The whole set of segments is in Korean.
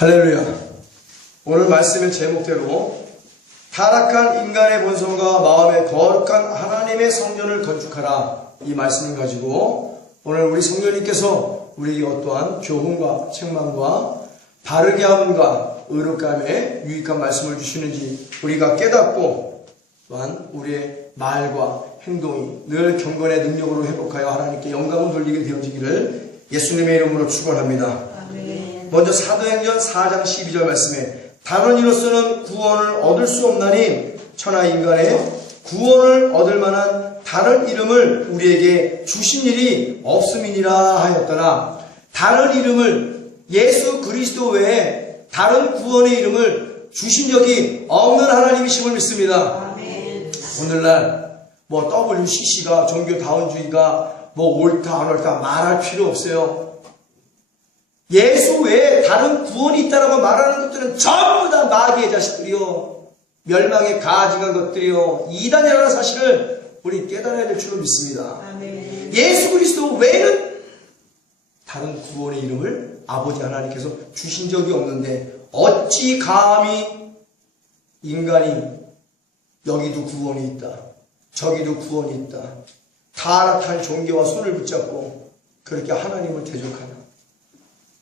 할렐루야. 오늘 말씀의 제목대로 타락한 인간의 본성과 마음에 거룩한 하나님의 성전을 건축하라, 이 말씀을 가지고 오늘 우리 성령님께서 우리에게 어떠한 교훈과 책망과 바르게 함과 의롭감에 유익한 말씀을 주시는지 우리가 깨닫고, 또한 우리의 말과 행동이 늘 경건의 능력으로 회복하여 하나님께 영광을 돌리게 되어지기를 예수님의 이름으로 축원합니다. 먼저 사도행전 4장 12절 말씀에 다른 이로서는 구원을 얻을 수 없나니 천하 인간의 구원을 얻을 만한 다른 이름을 우리에게 주신 일이 없음이니라 하였더라. 다른 이름을, 예수 그리스도 외에 다른 구원의 이름을 주신 적이 없는 하나님이심을 믿습니다. 아멘. 오늘날 WCC가 종교다원주의가 옳다 안 옳다 말할 필요 없어요. 예수 외에 다른 구원이 있다라고 말하는 것들은 전부 다 마귀의 자식들이요, 멸망의 가증한 것들이요, 이단이라는 사실을 우리 깨달아야 될 줄로 믿습니다. 아멘. 예수 그리스도 외에는 다른 구원의 이름을 아버지 하나님께서 주신 적이 없는데 어찌 감히 인간이 여기도 구원이 있다, 저기도 구원이 있다, 타락한 종교와 손을 붙잡고 그렇게 하나님을 대적하나.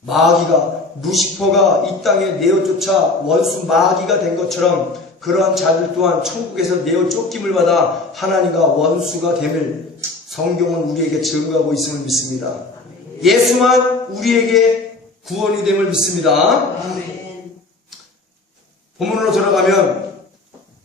마귀가, 루시퍼가 이 땅에 내어쫓아 원수 마귀가 된 것처럼 그러한 자들 또한 천국에서 내어 쫓김을 받아 하나님과 원수가 됨을 성경은 우리에게 증거하고 있음을 믿습니다. 예수만 우리에게 구원이 됨을 믿습니다. 본문으로 들어가면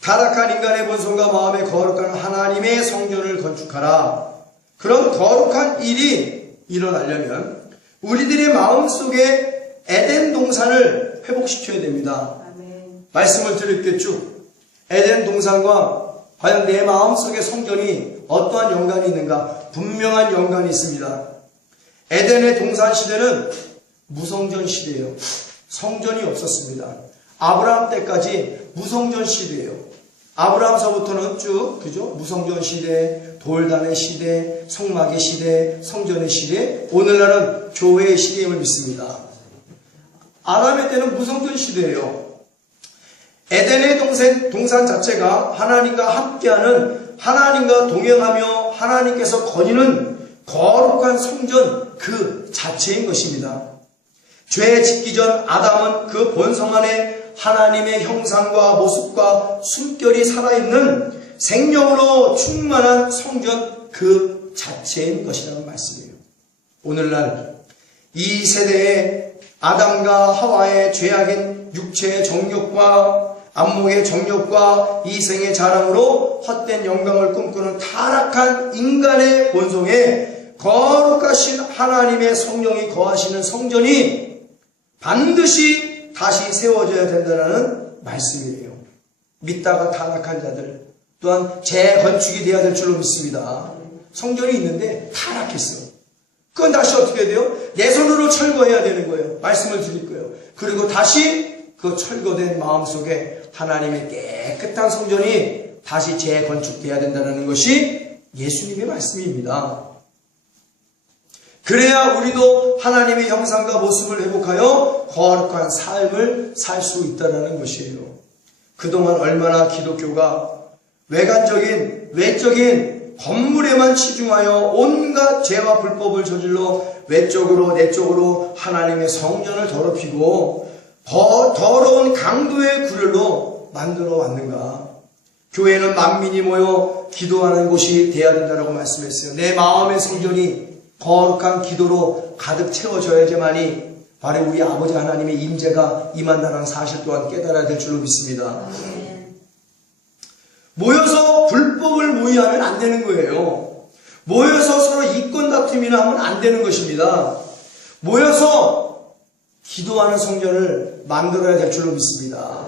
타락한 인간의 본성과 마음에 거룩한 하나님의 성전을 건축하라. 그런 거룩한 일이 일어나려면 우리들의 마음속에 에덴 동산을 회복시켜야 됩니다. 아멘. 말씀을 드릴게요. 쭉 에덴 동산과 과연 내 마음속의 성전이 어떠한 연관이 있는가? 분명한 연관이 있습니다. 에덴의 동산 시대는 무성전 시대예요. 성전이 없었습니다. 아브라함 때까지 무성전 시대예요. 아브라함서부터는 쭉, 그죠? 무성전 시대, 돌단의 시대, 성막의 시대, 성전의 시대, 오늘날은 교회의 시대임을 믿습니다. 아담의 때는 무성전 시대예요. 에덴의 동산 자체가 하나님과 함께하는, 하나님과 동행하며 하나님께서 거니는 거룩한 성전 그 자체인 것입니다. 죄 짓기 전 아담은 그 본성 안에 하나님의 형상과 모습과 숨결이 살아있는 생명으로 충만한 성전 그 자체인 것이라는 말씀이에요. 오늘날 이 세대의 아담과 하와의 죄악인 육체의 정욕과 안목의 정욕과 이생의 자랑으로 헛된 영광을 꿈꾸는 타락한 인간의 본성에 거룩하신 하나님의 성령이 거하시는 성전이 반드시 다시 세워져야 된다는 말씀이에요. 믿다가 타락한 자들 또한 재건축이 되어야 될 줄로 믿습니다. 성전이 있는데 타락했어. 그건 다시 어떻게 돼요? 내 손으로 철거해야 되는 거예요. 말씀을 드릴 거예요. 그리고 다시 그 철거된 마음속에 하나님의 깨끗한 성전이 다시 재건축되어야 된다는 것이 예수님의 말씀입니다. 그래야 우리도 하나님의 형상과 모습을 회복하여 거룩한 삶을 살 수 있다는 것이에요. 그동안 얼마나 기독교가 외적인 건물에만 치중하여 온갖 죄와 불법을 저질러 외적으로 내적으로 하나님의 성전을 더럽히고 더러운 강도의 굴열로 만들어 왔는가. 교회는 만민이 모여 기도하는 곳이 되어야 된다고 말씀했어요. 내 마음의 성전이 거룩한 기도로 가득 채워져야지만이 바로 우리 아버지 하나님의 임재가 임한다는 사실 또한 깨달아야 될 줄로 믿습니다. 모여서 불법을 모의하면 안 되는 거예요. 모여서 서로 이권 다툼이나 하면 안 되는 것입니다. 모여서 기도하는 성전을 만들어야 될 줄로 믿습니다.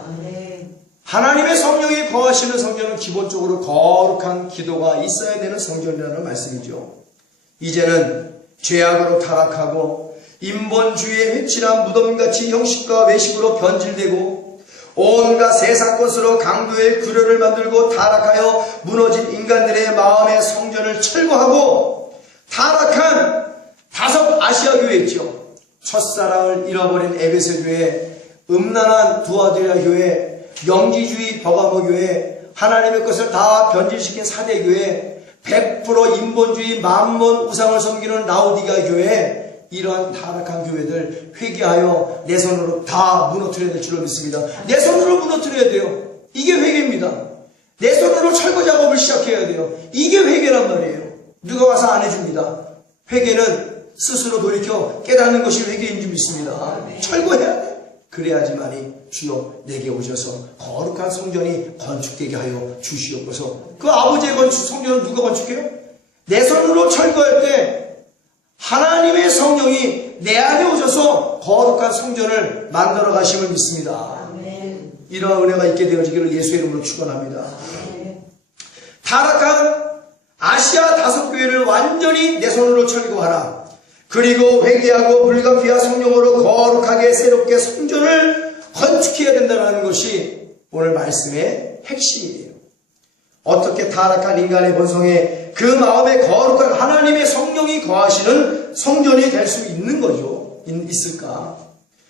하나님의 성령이 거하시는 성전은 기본적으로 거룩한 기도가 있어야 되는 성전이라는 말씀이죠. 이제는 죄악으로 타락하고 인본주의의 회칠한 무덤같이 형식과 외식으로 변질되고 온갖 세상 것으로 강도의 굴열을 만들고 타락하여 무너진 인간들의 마음의 성전을 철거하고 타락한 다섯 아시아 교회 있죠. 첫사랑을 잃어버린 에베소 교회 음란한 두아드리아 교회, 영지주의 버가모 교회, 하나님의 것을 다 변질시킨 사대교회, 100% 인본주의 만몬 우상을 섬기는 라오디가 교회, 이러한 타락한 교회들 회개하여 내 손으로 다 무너뜨려야 될 줄로 믿습니다. 내 손으로 무너뜨려야 돼요. 이게 회개입니다. 내 손으로 철거 작업을 시작해야 돼요. 이게 회개란 말이에요. 누가 와서 안 해줍니다. 회개는 스스로 돌이켜 깨닫는 것이 회개인 줄 믿습니다. 철거해야 돼. 그래야지만이 주여 내게 오셔서 거룩한 성전이 건축되게 하여 주시옵소서. 그 아버지의 성전은 누가 건축해요? 내 손으로 철거할 때 하나님의 성령이 내 안에 오셔서 거룩한 성전을 만들어 가심을 믿습니다. 이러한 은혜가 있게 되어지기를 예수의 이름으로 축원합니다. 타락한 아시아 5교회를 완전히 내 손으로 철거하라. 그리고 회개하고 불가피와 성령으로 거룩하게 새롭게 성전을 건축해야 된다는 것이 오늘 말씀의 핵심이에요. 어떻게 타락한 인간의 본성에 그 마음에 거룩한 하나님의 성령이 거하시는 성전이 될 수 있는 거죠? 있을까?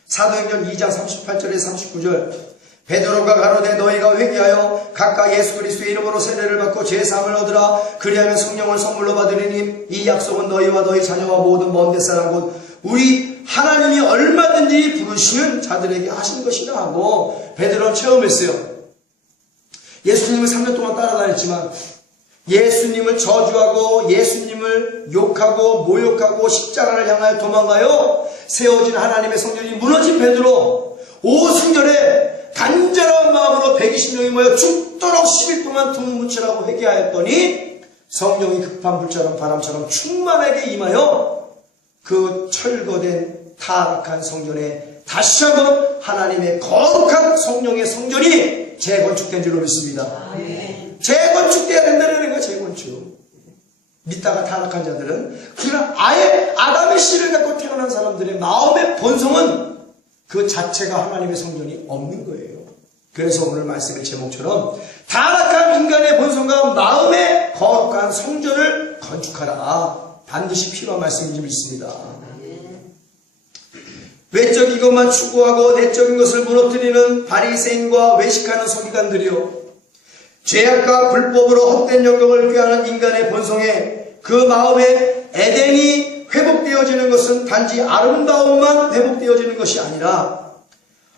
사도행전 2장 38절에 39절 베드로가 가로되 너희가 회개하여 각각 예수 그리스도의 이름으로 세례를 받고 죄사함을 얻으라. 그리하면 성령을 선물로 받으리니 이 약속은 너희와 너희 자녀와 모든 먼 데 사람 곧 우리 하나님이 얼마든지 부르시는 자들에게 하신 것이라 하고 베드로는 체험했어요. 예수님을 3년 동안 따라다녔지만 예수님을 저주하고 예수님을 욕하고 모욕하고 십자가를 향하여 도망가요. 세워진 하나님의 성전이 무너진 베드로 오순절에 간절한 마음으로 120명이 모여 죽도록 10일 동안 두문무치라고 회개하였더니 성령이 급한 불처럼 바람처럼 충만하게 임하여 그 철거된 타락한 성전에 다시 한번 하나님의 거룩한 성령의 성전이 재건축된 줄로 믿습니다. 재건축돼야 된다는 거예요. 재건축. 믿다가 타락한 자들은 그냥 아예 아담의 씨를 갖고 태어난 사람들의 마음의 본성은 그 자체가 하나님의 성전이 없는 거예요. 그래서 오늘 말씀의 제목처럼 타락한 인간의 본성과 마음의 거룩한 성전을 건축하라. 반드시 필요한 말씀인지 믿습니다. 외적인 것만 추구하고 내적인 것을 무너뜨리는 바리새인과 외식하는 서기관들이요, 죄악과 불법으로 헛된 영광을 꾀하는 인간의 본성에 그 마음에 에덴이 회복되어지는 것은 단지 아름다움만 회복되어지는 것이 아니라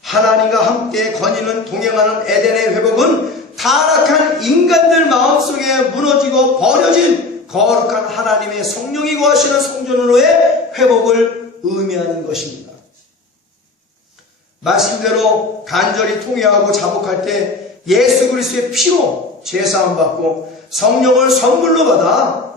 하나님과 함께 거니는 동행하는 에덴의 회복은 타락한 인간들 마음속에 무너지고 버려진 거룩한 하나님의 성령이 거하시는 성전으로의 회복을 의미하는 것입니다. 말씀대로 간절히 통회하고 자복할 때 예수 그리스도의 피로 제사함 받고 성령을 선물로 받아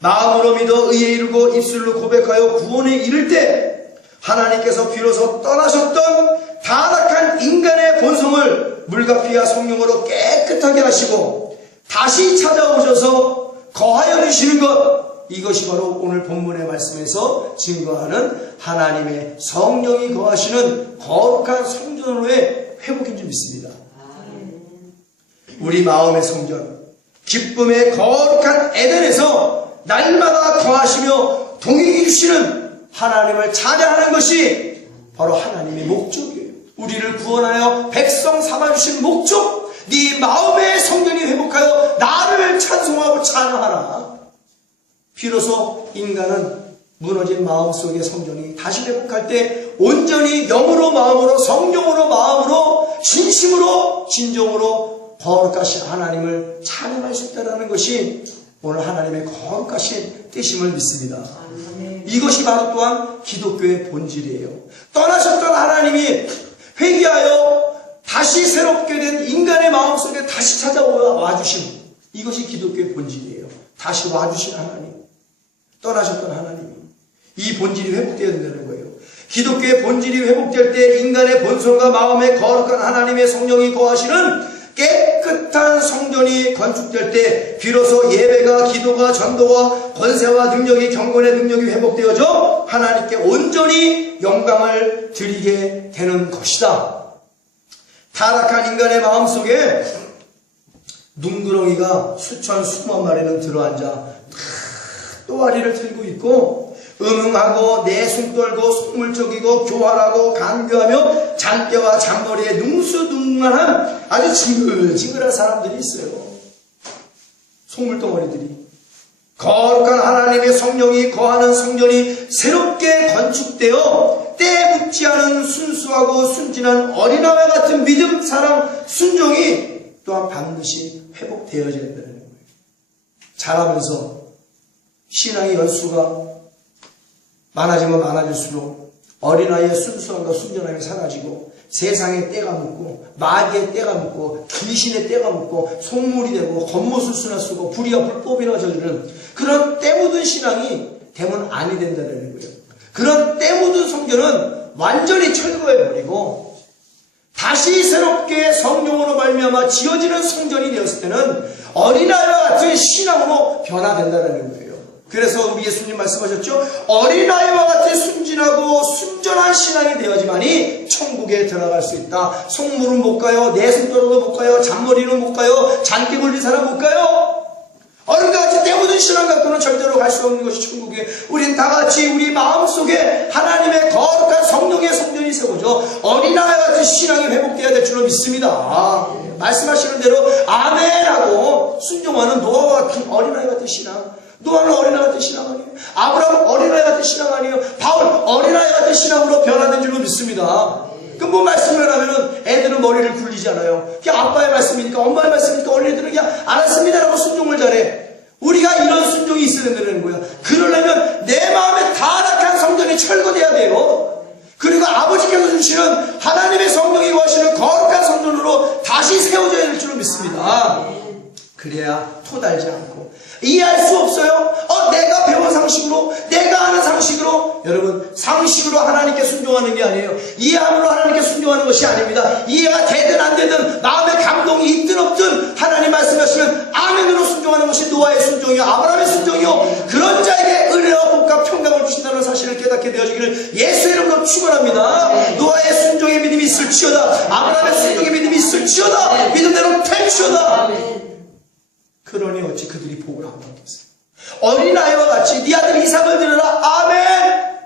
마음으로 믿어 의에 이르고 입술로 고백하여 구원에 이를 때 하나님께서 비로소 떠나셨던 타락한 인간의 본성을 물과 피와 성령으로 깨끗하게 하시고 다시 찾아오셔서 거하여 주시는 것, 이것이 바로 오늘 본문의 말씀에서 증거하는 하나님의 성령이 거하시는 거룩한 성전으로의 회복인 줄 믿습니다. 우리 마음의 성전, 기쁨의 거룩한 에덴에서 날마다 거하시며 동행해 주시는 하나님을 찬양하는 것이 바로 하나님의 목적이에요. 우리를 구원하여 백성 삼아주신 목적, 네 마음의 성전이 회복하여 나를 찬송하고 찬양하라. 비로소 인간은 무너진 마음속의 성전이 다시 회복할 때 온전히 영으로 마음으로 성령으로 마음으로 진심으로 진정으로 거룩하신 하나님을 찬양할 수 있다는 것이 오늘 하나님의 거룩하신 뜻임을 믿습니다. 이것이 바로 또한 기독교의 본질이에요. 떠나셨던 하나님이 회개하여 다시 새롭게 된 인간의 마음속에 다시 찾아와 주심, 이것이 기독교의 본질이에요. 다시 와주신 하나님, 떠나셨던 하나님, 이 본질이 회복되어야 된다는 거예요. 기독교의 본질이 회복될 때 인간의 본성과 마음에 거룩한 하나님의 성령이 거하시는 깨끗한 성전이 건축될 때 비로소 예배가, 기도가, 전도와 권세와 능력이, 경건의 능력이 회복되어져 하나님께 온전히 영광을 드리게 되는 것이다. 타락한 인간의 마음속에 눈구렁이가 수천 수만 마리는 들어앉아 또아리를 틀고 있고 음흥하고 내숭 떨고 속물적이고 교활하고 간교하며 잔대와 잔머리에 능수능란한 아주 징글징글한 사람들이 있어요. 속물덩어리들이. 거룩한 하나님의 성령이 거하는 성전이 새롭게 건축되어 때 묻지 않은 순수하고 순진한 어린아이와 같은 믿음, 사랑, 순종이 또한 반드시 회복되어야 된다는 거예요. 자라면서 신앙의 연수가 많아지면 많아질수록 어린아이의 순수함과 순전함이 사라지고 세상의 때가 묻고 마귀의 때가 묻고 귀신의 때가 묻고 속물이 되고 겉모술수나 쓰고 불의와 불법이나 저지르는 그런 때 묻은 신앙이 되면 아니 된다는 거예요. 그런 때 묻은 성전은 완전히 철거해버리고 다시 새롭게 성령으로 말미암아 지어지는 성전이 되었을 때는 어린아이와 같은 신앙으로 변화된다는 거예요. 그래서 우리 예수님 말씀하셨죠. 어린아이와 같은 순진하고 순전한 신앙이 되어야지만이 천국에 들어갈 수 있다. 속물은 못 가요. 내숭떨어도 못 가요. 잔머리는 못 가요. 잔기 굴린 사람 못 가요. 어른과 같이 때묻은 신앙 갖고는 절대로 갈 수 없는 것이 천국에. 우린 다 같이 우리 마음속에 하나님의 거룩한 성령의 성전이 세워져 어린아이 같은 신앙이 회복되어야 될 줄로 믿습니다. 말씀하시는 대로 아멘하고 순종하는 노아와 같은 어린아이 같은 신앙. 노아는 어린아이 같은 신앙 아니에요. 아브라함은 어린아이 같은 신앙 아니에요. 바울 어린아이 같은 신앙으로 변화된 줄로 믿습니다. 그럼 뭐 말씀을 하면은 애들은 머리를 굴리지 않아요. 그냥 아빠의 말씀이니까 엄마의 말씀이니까 어린애들은 그냥 알았습니다라고 순종을 잘해. 우리가 이런 순종이 있어야 된다는 거야. 그러려면 내 마음에 타락한 성전이 철거돼야 돼요. 그리고 아버지께서 주시는 하나님의 성령이 거하시는 거룩한 성전으로 다시 세워져야 될 줄로 믿습니다. 그래야 토달지 않고 이해할 수 없어요. 내가 배운 상식으로 내가 아는 상식으로. 여러분 상식으로 하나님께 순종하는 게 아니에요. 이해함으로 하나님께 순종하는 것이 아닙니다. 이해가 되든 안 되든 마음의 감동이 있든 없든 하나님 말씀하시면 아멘으로 순종하는 것이 노아의 순종이요 아브라함의 순종이요 그런 자에게 은혜와 복과 평강을 주신다는 사실을 깨닫게 되어지기를 예수의 이름으로 축원합니다. 노아의 순종의 믿음이 있을지어다. 아브라함의 순종의 믿음이 있을지어다. 믿음대로 될지어다. 그러니 어찌 그들이 복을 안 받겠어요. 어린아이와 같이 네 아들 이삭을 들으라. 아멘.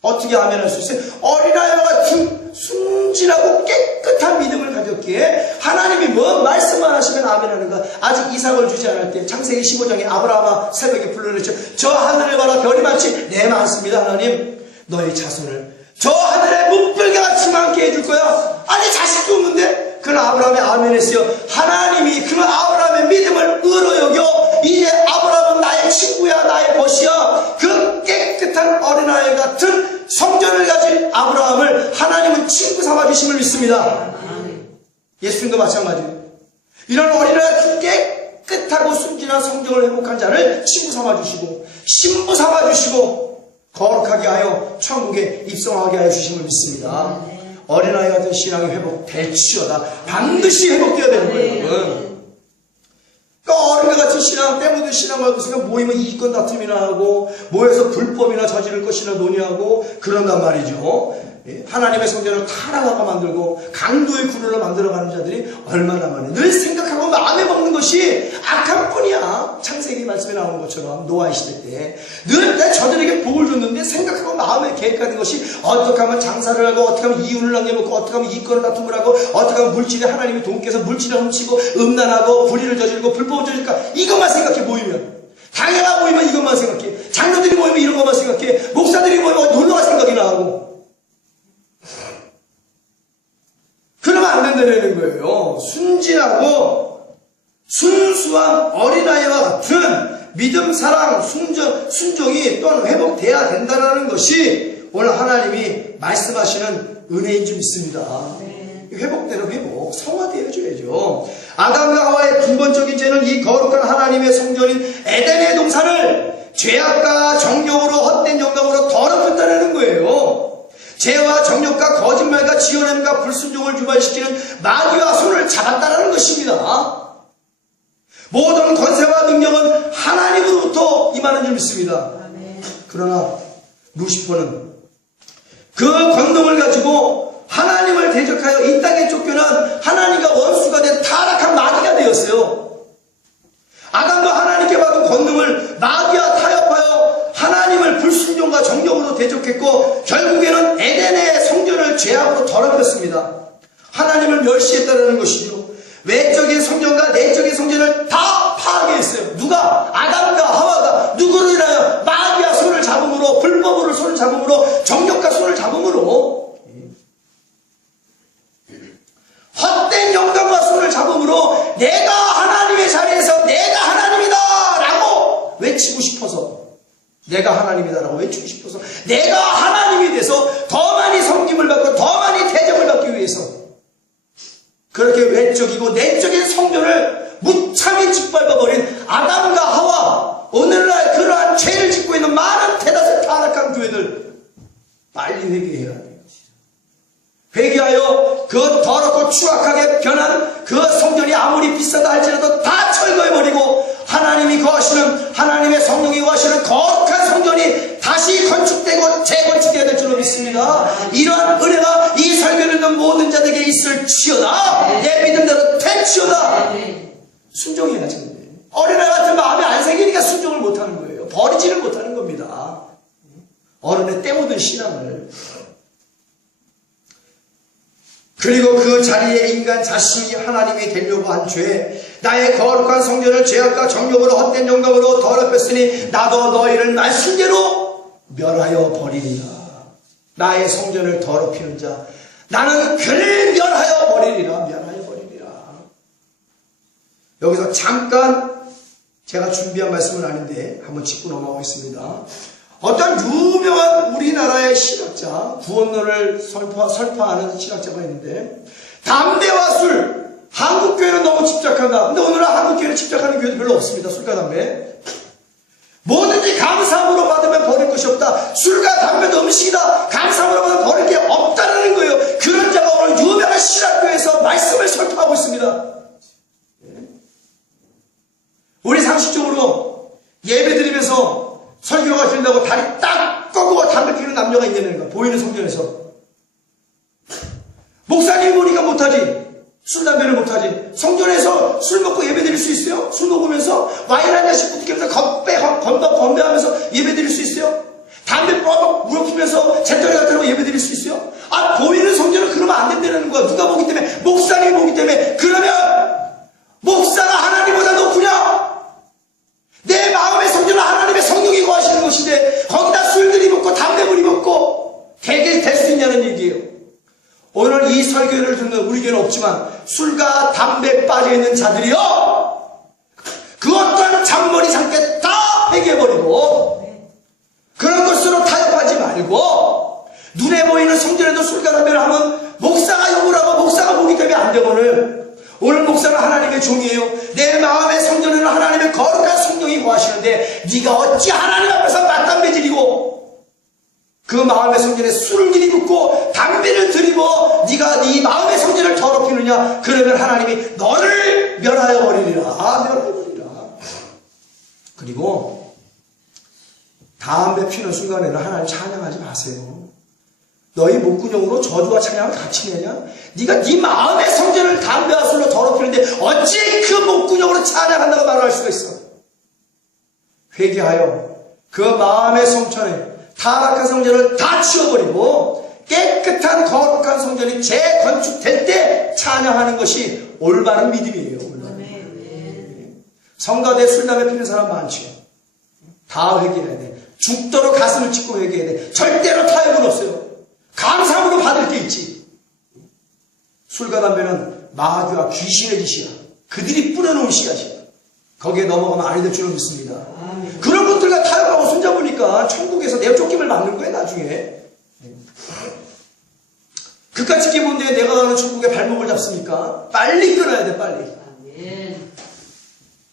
어떻게 아멘 할 수 있어요? 어린아이와 같은 순진하고 깨끗한 믿음을 가졌기에 하나님이 뭔 말씀만 하시면 아멘 하는가. 아직 이삭을 주지 않을 때 창세기 15장에 아브라함아 새벽에 불러냈죠. 저 하늘을 봐라 별이 많지. 네 많습니다. 하나님 너의 자손을 저 하늘에 물불같이 많게 해줄 거야. 아니 자식도 없는데. 그러나 아브라함의 아멘 했어요. 하나님이 그 아브라함의 믿음을 의로 여겨 이제 아브라함은 나의 친구야 나의 벗이야. 그 깨끗한 어린아이 같은 성전을 가진 아브라함을 하나님은 친구 삼아주심을 믿습니다. 예수님도 마찬가지예요. 이런 어린아이 깨끗하고 순진한 성전을 회복한 자를 친구 삼아주시고 신부 삼아주시고 거룩하게 하여 천국에 입성하게 하여 주심을 믿습니다. 어린아이 같은 신앙이 회복될지어다. 반드시 회복되어야 되는 거예요, 여러분. 그러니까 어린아이 같은 신앙, 때묻은 신앙 말고 있으면 모이면 이권 다툼이나 하고, 모여서 불법이나 저지를 것이나 논의하고, 그런단 말이죠. 하나님의 성전을 타락하고 만들고, 강도의 구루로 만들어가는 자들이 얼마나 많아요. 늘 생각하고 마음에 먹는 것이 악한 뿐이야. 창세기 말씀에 나오는 것처럼, 노아의 시대 때. 늘 저들에게 복을 줬는데 생각하고 마음에 계획하는 것이 어떻게 하면 장사를 하고, 어떻게 하면 이윤을 남겨놓고, 어떻게 하면 이권을 다툼을 하고, 어떻게 하면 물질에 하나님의 돈께서 물질을 훔치고, 음란하고, 불의를 저지르고, 불법을 저지를까. 이것만 생각해 모이면. 당회가 모이면 이것만 생각해. 장로들이 모이면 이런 것만 생각해. 목사들이 모이면 놀러갈 생각이 나고. 그러면 안 된다는 거예요. 순진하고 순수한 어린아이와 같은 믿음, 사랑, 순종이 또한 회복돼야 된다는 것이 오늘 하나님이 말씀하시는 은혜인 줄 믿습니다. 회복대로 회복, 성화되어줘야죠. 아담과 하와의 근본적인 죄는 이 거룩한 하나님의 성전인 에덴의 동산을 죄악과 정욕으로 헛된 영감으로 더럽혔다는 거예요. 죄와 정욕과 거짓말과 지어냄과 불순종을 유발시키는 마귀와 손을 잡았다는 것입니다. 모든 권세와 능력은 하나님으로부터 임하는 줄 믿습니다. 그러나 루시퍼는 그 권능을 가지고 하나님을 대적하여 이 땅에 쫓겨난 하나님과 원수가 된 타락한 마귀가 되었어요. 아담도 하나님께 받은 권능을 마귀와 타협하여 하나님을 불순종과 제목과 정력으로 대적했고 결국에는 에덴의 성전을 죄악으로 더럽혔습니다. 하나님을 멸시했다는 것이죠. 외적인 성전과 내적인 성전을 다 파괴했어요. 누가? 아담과 하와가 누구를 인하여? 마귀와 손을 잡음으로, 불법으로 손을 잡음으로, 정력과 손을 잡음으로, 헛된 영광과 손을 잡음으로 내가 하나님의 자리에서 내가 하나님이다 라고 외치고 싶어서, 내가 하나님이다 라고 외치고 싶어서 내가 하나님이 돼서 더 많이 섬김을 받고 더 많이 대접을 받기 위해서 그렇게 외적이고 내적인 성전을 무참히 짓밟아버린 아담과 하와, 오늘날 그러한 죄를 짓고 있는 많은 대다수 타락한 교회들 빨리 회개해야 돼요. 회개하여 그 더럽고 추악하게 변한 그 성전이 아무리 비싸다 할지라도 다 철거해버리고 하나님이 거하시는, 하나님의 성령이 거하시는 거룩한 성전이 다시 건축되고 재건축해야 될 줄로 믿습니다. 이러한 은혜가 이 설교를 듣는 모든 자들에게 있을지어다. 내 믿음대로 될지어다. 순종해야죠. 어린아이 같은 마음에 안 생기니까 순종을 못하는 거예요. 버리지를 못하는 겁니다. 어른의 때 묻은 신앙을. 그리고 그 자리에 인간 자신이 하나님이 되려고 한 죄, 나의 거룩한 성전을 죄악과 정욕으로 헛된 영광으로 더럽혔으니 나도 너희를 말씀대로 멸하여 버리리라. 나의 성전을 더럽히는 자, 나는 그를 멸하여 버리리라. 멸하여 버리리라. 여기서 잠깐 제가 준비한 말씀은 아닌데 한번 짚고 넘어가겠습니다. 어떤 유명한 우리나라의 신학자, 구원론을 설파하는 신학자가 있는데, 담배와 술, 한국교회는 너무 집착한다. 근데 오늘은 한국교회는 집착하는 교회도 별로 없습니다. 술과 담배. 뭐든지 감사함으로 받으면 버릴 것이 없다. 술과 담배도 음식이다. 감사함으로 받으면 버릴 게 없다는 거예요. 그런 자가 오늘 유명한 신학교에서 말씀을 설파하고 있습니다. 우리 상식적으로 예배 드리면서 설교가 된다고 다리 딱 꺾고 담배 피우는 남녀가 있냐는 거야. 보이는 성전에서. 목사님 보니까 못하지. 술, 담배를 못하지. 성전에서 술 먹고 예배 드릴 수 있어요? 술 먹으면서 와인 한 잔씩 부탁하면서 건배하면서 예배 드릴 수 있어요? 담배 뻑뻑 물어피면서 재떨이 같은 거 예배 드릴 수 있어요? 아, 보이는 성전은 그러면 안 된다는 거야. 누가 보기 때문에? 목사님이 보기 때문에. 그러면 목사가 하나님보다 높으냐? 내 마음의 성전은 하나님의 성령이 거하시는 곳인데 거기다 술들이 먹고 담배물이 먹고 되게 될 수 있냐는 얘기예요. 오늘 이 설교를 듣는 우리 교회는 없지만 술과 담배에 빠져있는 자들이요, 그 어떤 잔머리 상태 다 회개해버리고 그런 것으로 타협하지 말고, 눈에 보이는 성전에도 술과 담배를 하면 목사가 욕을 하고 목사가 보기 때문에 안 되거든. 오늘 목사는 하나님의 종이에요. 내 마음의 성전에는 하나님의 거룩한 성령이 거하시는데 네가 어찌 하나님 앞에서 맞담배 지리고 그 마음의 성전에 술을 들이붓고 담배를 들이고 네가 네 마음의 성전을 더럽히느냐? 그러면 하나님이 너를 멸하여 버리리라. 멸하여 버리리라. 그리고 담배 피는 순간에는 하나님 찬양하지 마세요. 너희 목구녕으로 저주와 찬양을 같이 내냐? 네가 네 마음의 성전을 담배와 술로 더럽히는데 어찌 그 목구녕으로 찬양한다고 말할 수가 있어? 회개하여 그 마음의 성전에 타락한 성전을 다 치워버리고 깨끗한 거룩한 성전이 재건축될 때 찬양하는 것이 올바른 믿음이에요. 성가대 술, 담배 피는 사람 많죠. 다 회개해야 돼. 죽도록 가슴을 찢고 회개해야 돼. 절대로 타협은 없어요. 감사함으로 받을 게 있지. 술과 담배는 마귀와 귀신의 짓이야. 그들이 뿌려놓은 씨앗이야. 거기에 넘어가면 아니 될 줄은 믿습니다. 그런 것들과 타협하고 손잡으니까 천국에서 내 쫓김을 맞는 거야 나중에. 그깟 지켜본데 내가 가는 천국에 발목을 잡습니까? 빨리 끊어야 돼, 빨리.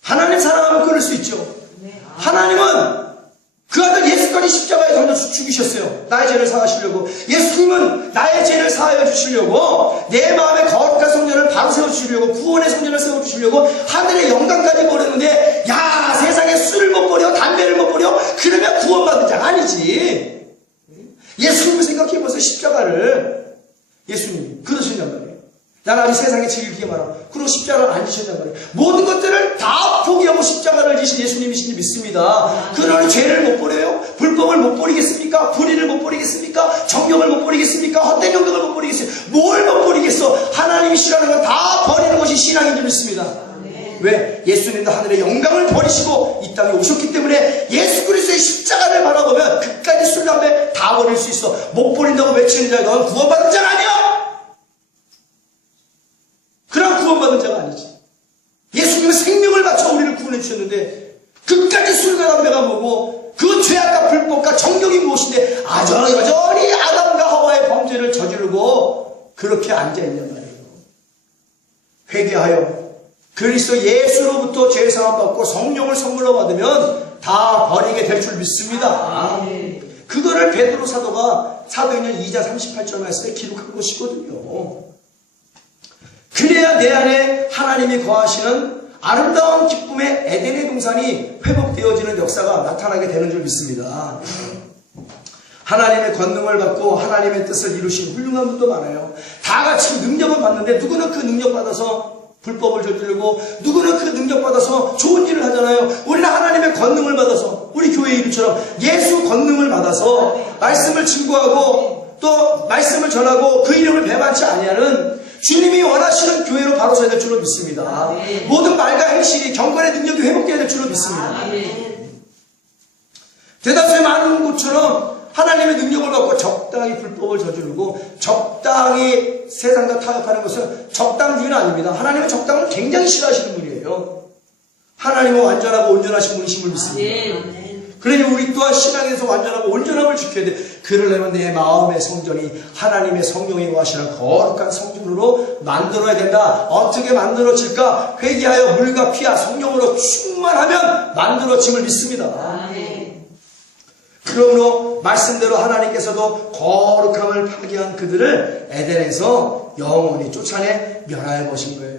하나님 사랑하면 끊을 수 있죠. 하나님은 그 아들 예수까지 십자가에 던져 죽이셨어요. 나의 죄를 사하시려고. 예수님은 나의 죄를 사하여 주시려고, 내 마음의 거룩한 성전을 바로 세워주시려고, 구원의 성전을 세워주시려고 하늘의 영광까지 버렸는데, 야, 세상에 술을 못 버려, 담배를 못 버려, 그러면 구원받은 자가 아니지. 예수님을 생각해보세요. 십자가를 예수님이 그러시냔 말이에요. 나는 아직 세상에 즐기게 말하고 그리고 십자가를 안 지셨단 말이에요. 모든 것들을 다 포기하고 십자가를 지신 예수님이신 줄 믿습니다. 그러니 죄를 못 버려요? 불법을 못 버리겠습니까? 불의를 못 버리겠습니까? 정욕을 못 버리겠습니까? 헛된 욕을 못 버리겠어요? 뭘 못 버리겠어? 하나님이 싫어하는 건 다 버리는 것이 신앙인 줄 믿습니다. 왜? 예수님도 하늘의 영광을 버리시고 이 땅에 오셨기 때문에 예수 그리스도의 십자가를 바라보면 그까지 술, 담배 다 버릴 수 있어. 못 버린다고 외치는 자가 너는 구원받은 자가 아니야! 그럼 구원받은 자가 아니지. 예수님은 생명을 바쳐 우리를 구원해 주셨는데 끝까지 술과 담배가 뭐고 그 죄악과 불법과 정욕이 무엇인데 여전히 아담과 하와의 범죄를 저지르고 그렇게 앉아있냔 말이에요. 회개하여 그리스도 예수로부터 죄사함 받고 성령을 선물로 받으면 다 버리게 될 줄 믿습니다. 그거를 베드로 사도가 사도행전 2장 38절 말씀에 기록한 것이거든요. 그래야 내 안에 하나님이 거하시는 아름다운 기쁨의 에덴의 동산이 회복되어지는 역사가 나타나게 되는 줄 믿습니다. 하나님의 권능을 받고 하나님의 뜻을 이루신 훌륭한 분도 많아요. 다 같이 능력을 받는데 누구는 그 능력 받아서 불법을 저지르고 누구는 그 능력 받아서 좋은 일을 하잖아요. 우리는 하나님의 권능을 받아서 우리 교회 이름처럼 예수 권능을 받아서 말씀을 증거하고 또 말씀을 전하고 그 이름을 배반치 아니하는 주님이 원하시는 교회로 바로 서야 될 줄로 믿습니다. 모든 말과 행실이 경건의 능력이 회복되어야 될 줄로 믿습니다. 대다수의 많은 곳처럼 하나님의 능력을 받고 적당히 불법을 저지르고 적당히 세상과 타협하는 것은 적당주의는 아닙니다. 하나님은 적당을 굉장히 싫어하시는 분이에요. 하나님은 완전하고 온전하신 분이심을 믿습니다. 그러니 우리 또한 신앙에서 완전하고 온전함을 지켜야 돼. 그러려면 내 마음의 성전이 하나님의 성령이 거하시는 거룩한 성전으로 만들어야 된다. 어떻게 만들어질까? 회개하여 물과 피와 성령으로 충만하면 만들어짐을 믿습니다. 그러므로 말씀대로 하나님께서도 거룩함을 파괴한 그들을 에덴에서 영원히 쫓아내 멸하여 보신 거예요.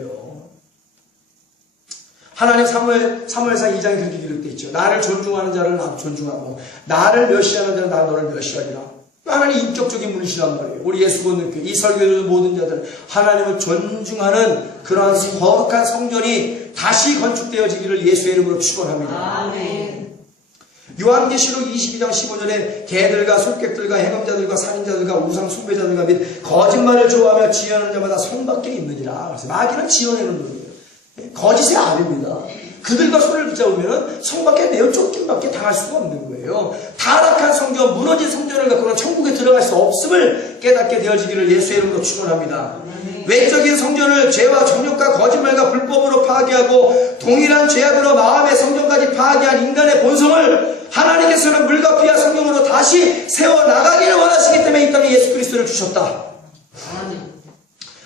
하나님 사무엘상 2장에 그렇게 기록되어 있죠. 나를 존중하는 자를 나도 존중하고 나를 멸시하는 자는 나도 너를 멸시하리라. 하나님 인격적인 분이시란 말이에요. 우리 예수님께 이 설교를 모든 자들 하나님을 존중하는 그러한 거룩한 성전이 다시 건축되어지기를 예수의 이름으로 축원합니다. 아멘. 요한계시록 22장 15절에 개들과 술객들과 행음자들과 살인자들과 우상 숭배자들과 및 거짓말을 좋아하며 지어내는 자마다 성 밖에 있느니라. 그래서 마귀는 지어내는 놈이에요. 거짓의 아비입니다. 그들과 손을 붙잡으면 성 밖에 내어 쫓김밖에 당할 수가 없는 거예요. 타락한 성전, 무너진 성전을 갖고는 천국에 들어갈 수 없음을 깨닫게 되어지기를 예수의 이름으로 축원합니다. 외적인 성전을 죄와 정욕과 거짓말과 불법으로 파괴하고 동일한 죄악으로 마음의 성전까지 파괴한 인간의 본성을 하나님께서는 물과 피와 성령으로 다시 세워나가기를 원하시기 때문에 이 땅에 예수 그리스도를 주셨다.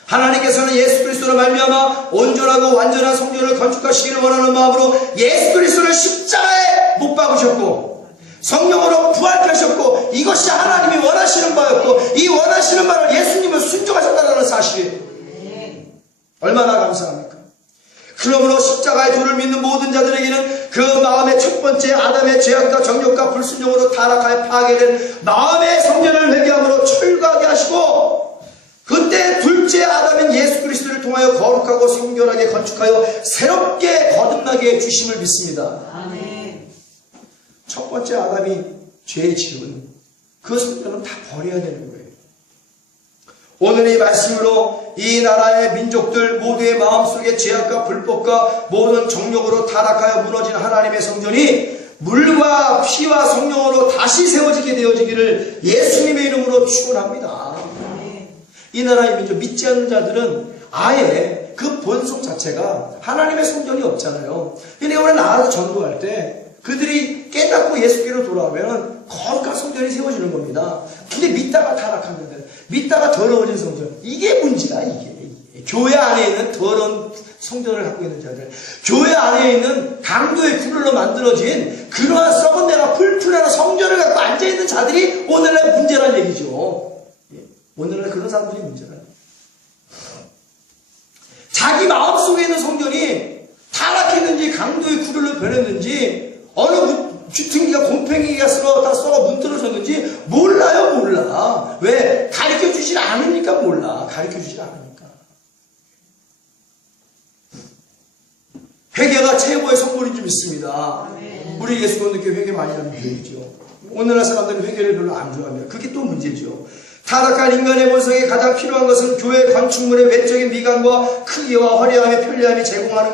하나님께서는 예수 그리스도로 말미암아 온전하고 완전한 성전을 건축하시기를 원하는 마음으로 예수 그리스도를 십자가에 못 박으셨고 성령으로 부활케 하셨고 이것이 하나님이 원하시는 바였고 이 원하시는 바를 예수님은 순종하셨다는 사실이에요. 얼마나 감사합니까? 그러므로 십자가의 도를 믿는 모든 자들에게는 그 마음의 첫 번째 아담의 죄악과 정욕과 불순종으로 타락하여 파괴된 마음의 성전을 회개함으로 철거하게 하시고 그때 둘째 아담인 예수 그리스도를 통하여 거룩하고 성결하게 건축하여 새롭게 거듭나게 해주심을 믿습니다. 아멘. 첫 번째 아담이 죄 지은 그 성전은 다 버려야 되는 거예요. 오늘 이 말씀으로 이 나라의 민족들 모두의 마음속에 죄악과 불법과 모든 정욕으로 타락하여 무너진 하나님의 성전이 물과 피와 성령으로 다시 세워지게 되어지기를 예수님의 이름으로 축원합니다. 이 나라의 민족 믿지 않는 자들은 아예 그 본성 자체가 하나님의 성전이 없잖아요. 근데 오늘 나라에서 전도할 때 그들이 깨닫고 예수께로 돌아오면 거룩한 성전이 세워지는 겁니다. 근데 믿다가 타락한 자들, 믿다가 더러워진 성전, 이게 문제다. 이게 교회 안에 있는 더러운 성전을 갖고 있는 자들, 교회 안에 있는 강도의 굴로 만들어진 그러한 썩은 데나 풀풀하는 성전을 갖고 앉아있는 자들이 오늘날 문제란 얘기죠. 오늘날 그런 사람들이 문제라요. 자기 마음속에 있는 성전이 타락했는지 강도의 구를로 변했는지 어느 주퉁기가 곰팡이가 다 썩어 문드러졌는지 몰라요. 몰라. 왜? 가르쳐주질 않으니까 몰라. 가르쳐주질 않으니까. 회개가 최고의 선물인 줄 믿습니다. 우리 예수님께 회개 많이 하는 교회이죠. 오늘날 사람들은 회개를 별로 안 좋아합니다. 그게 또 문제죠. 타락한 인간의 본성에 가장 필요한 것은 교회 건축물의 외적인 미관과 크기와 화려함의 편리함이 제공하는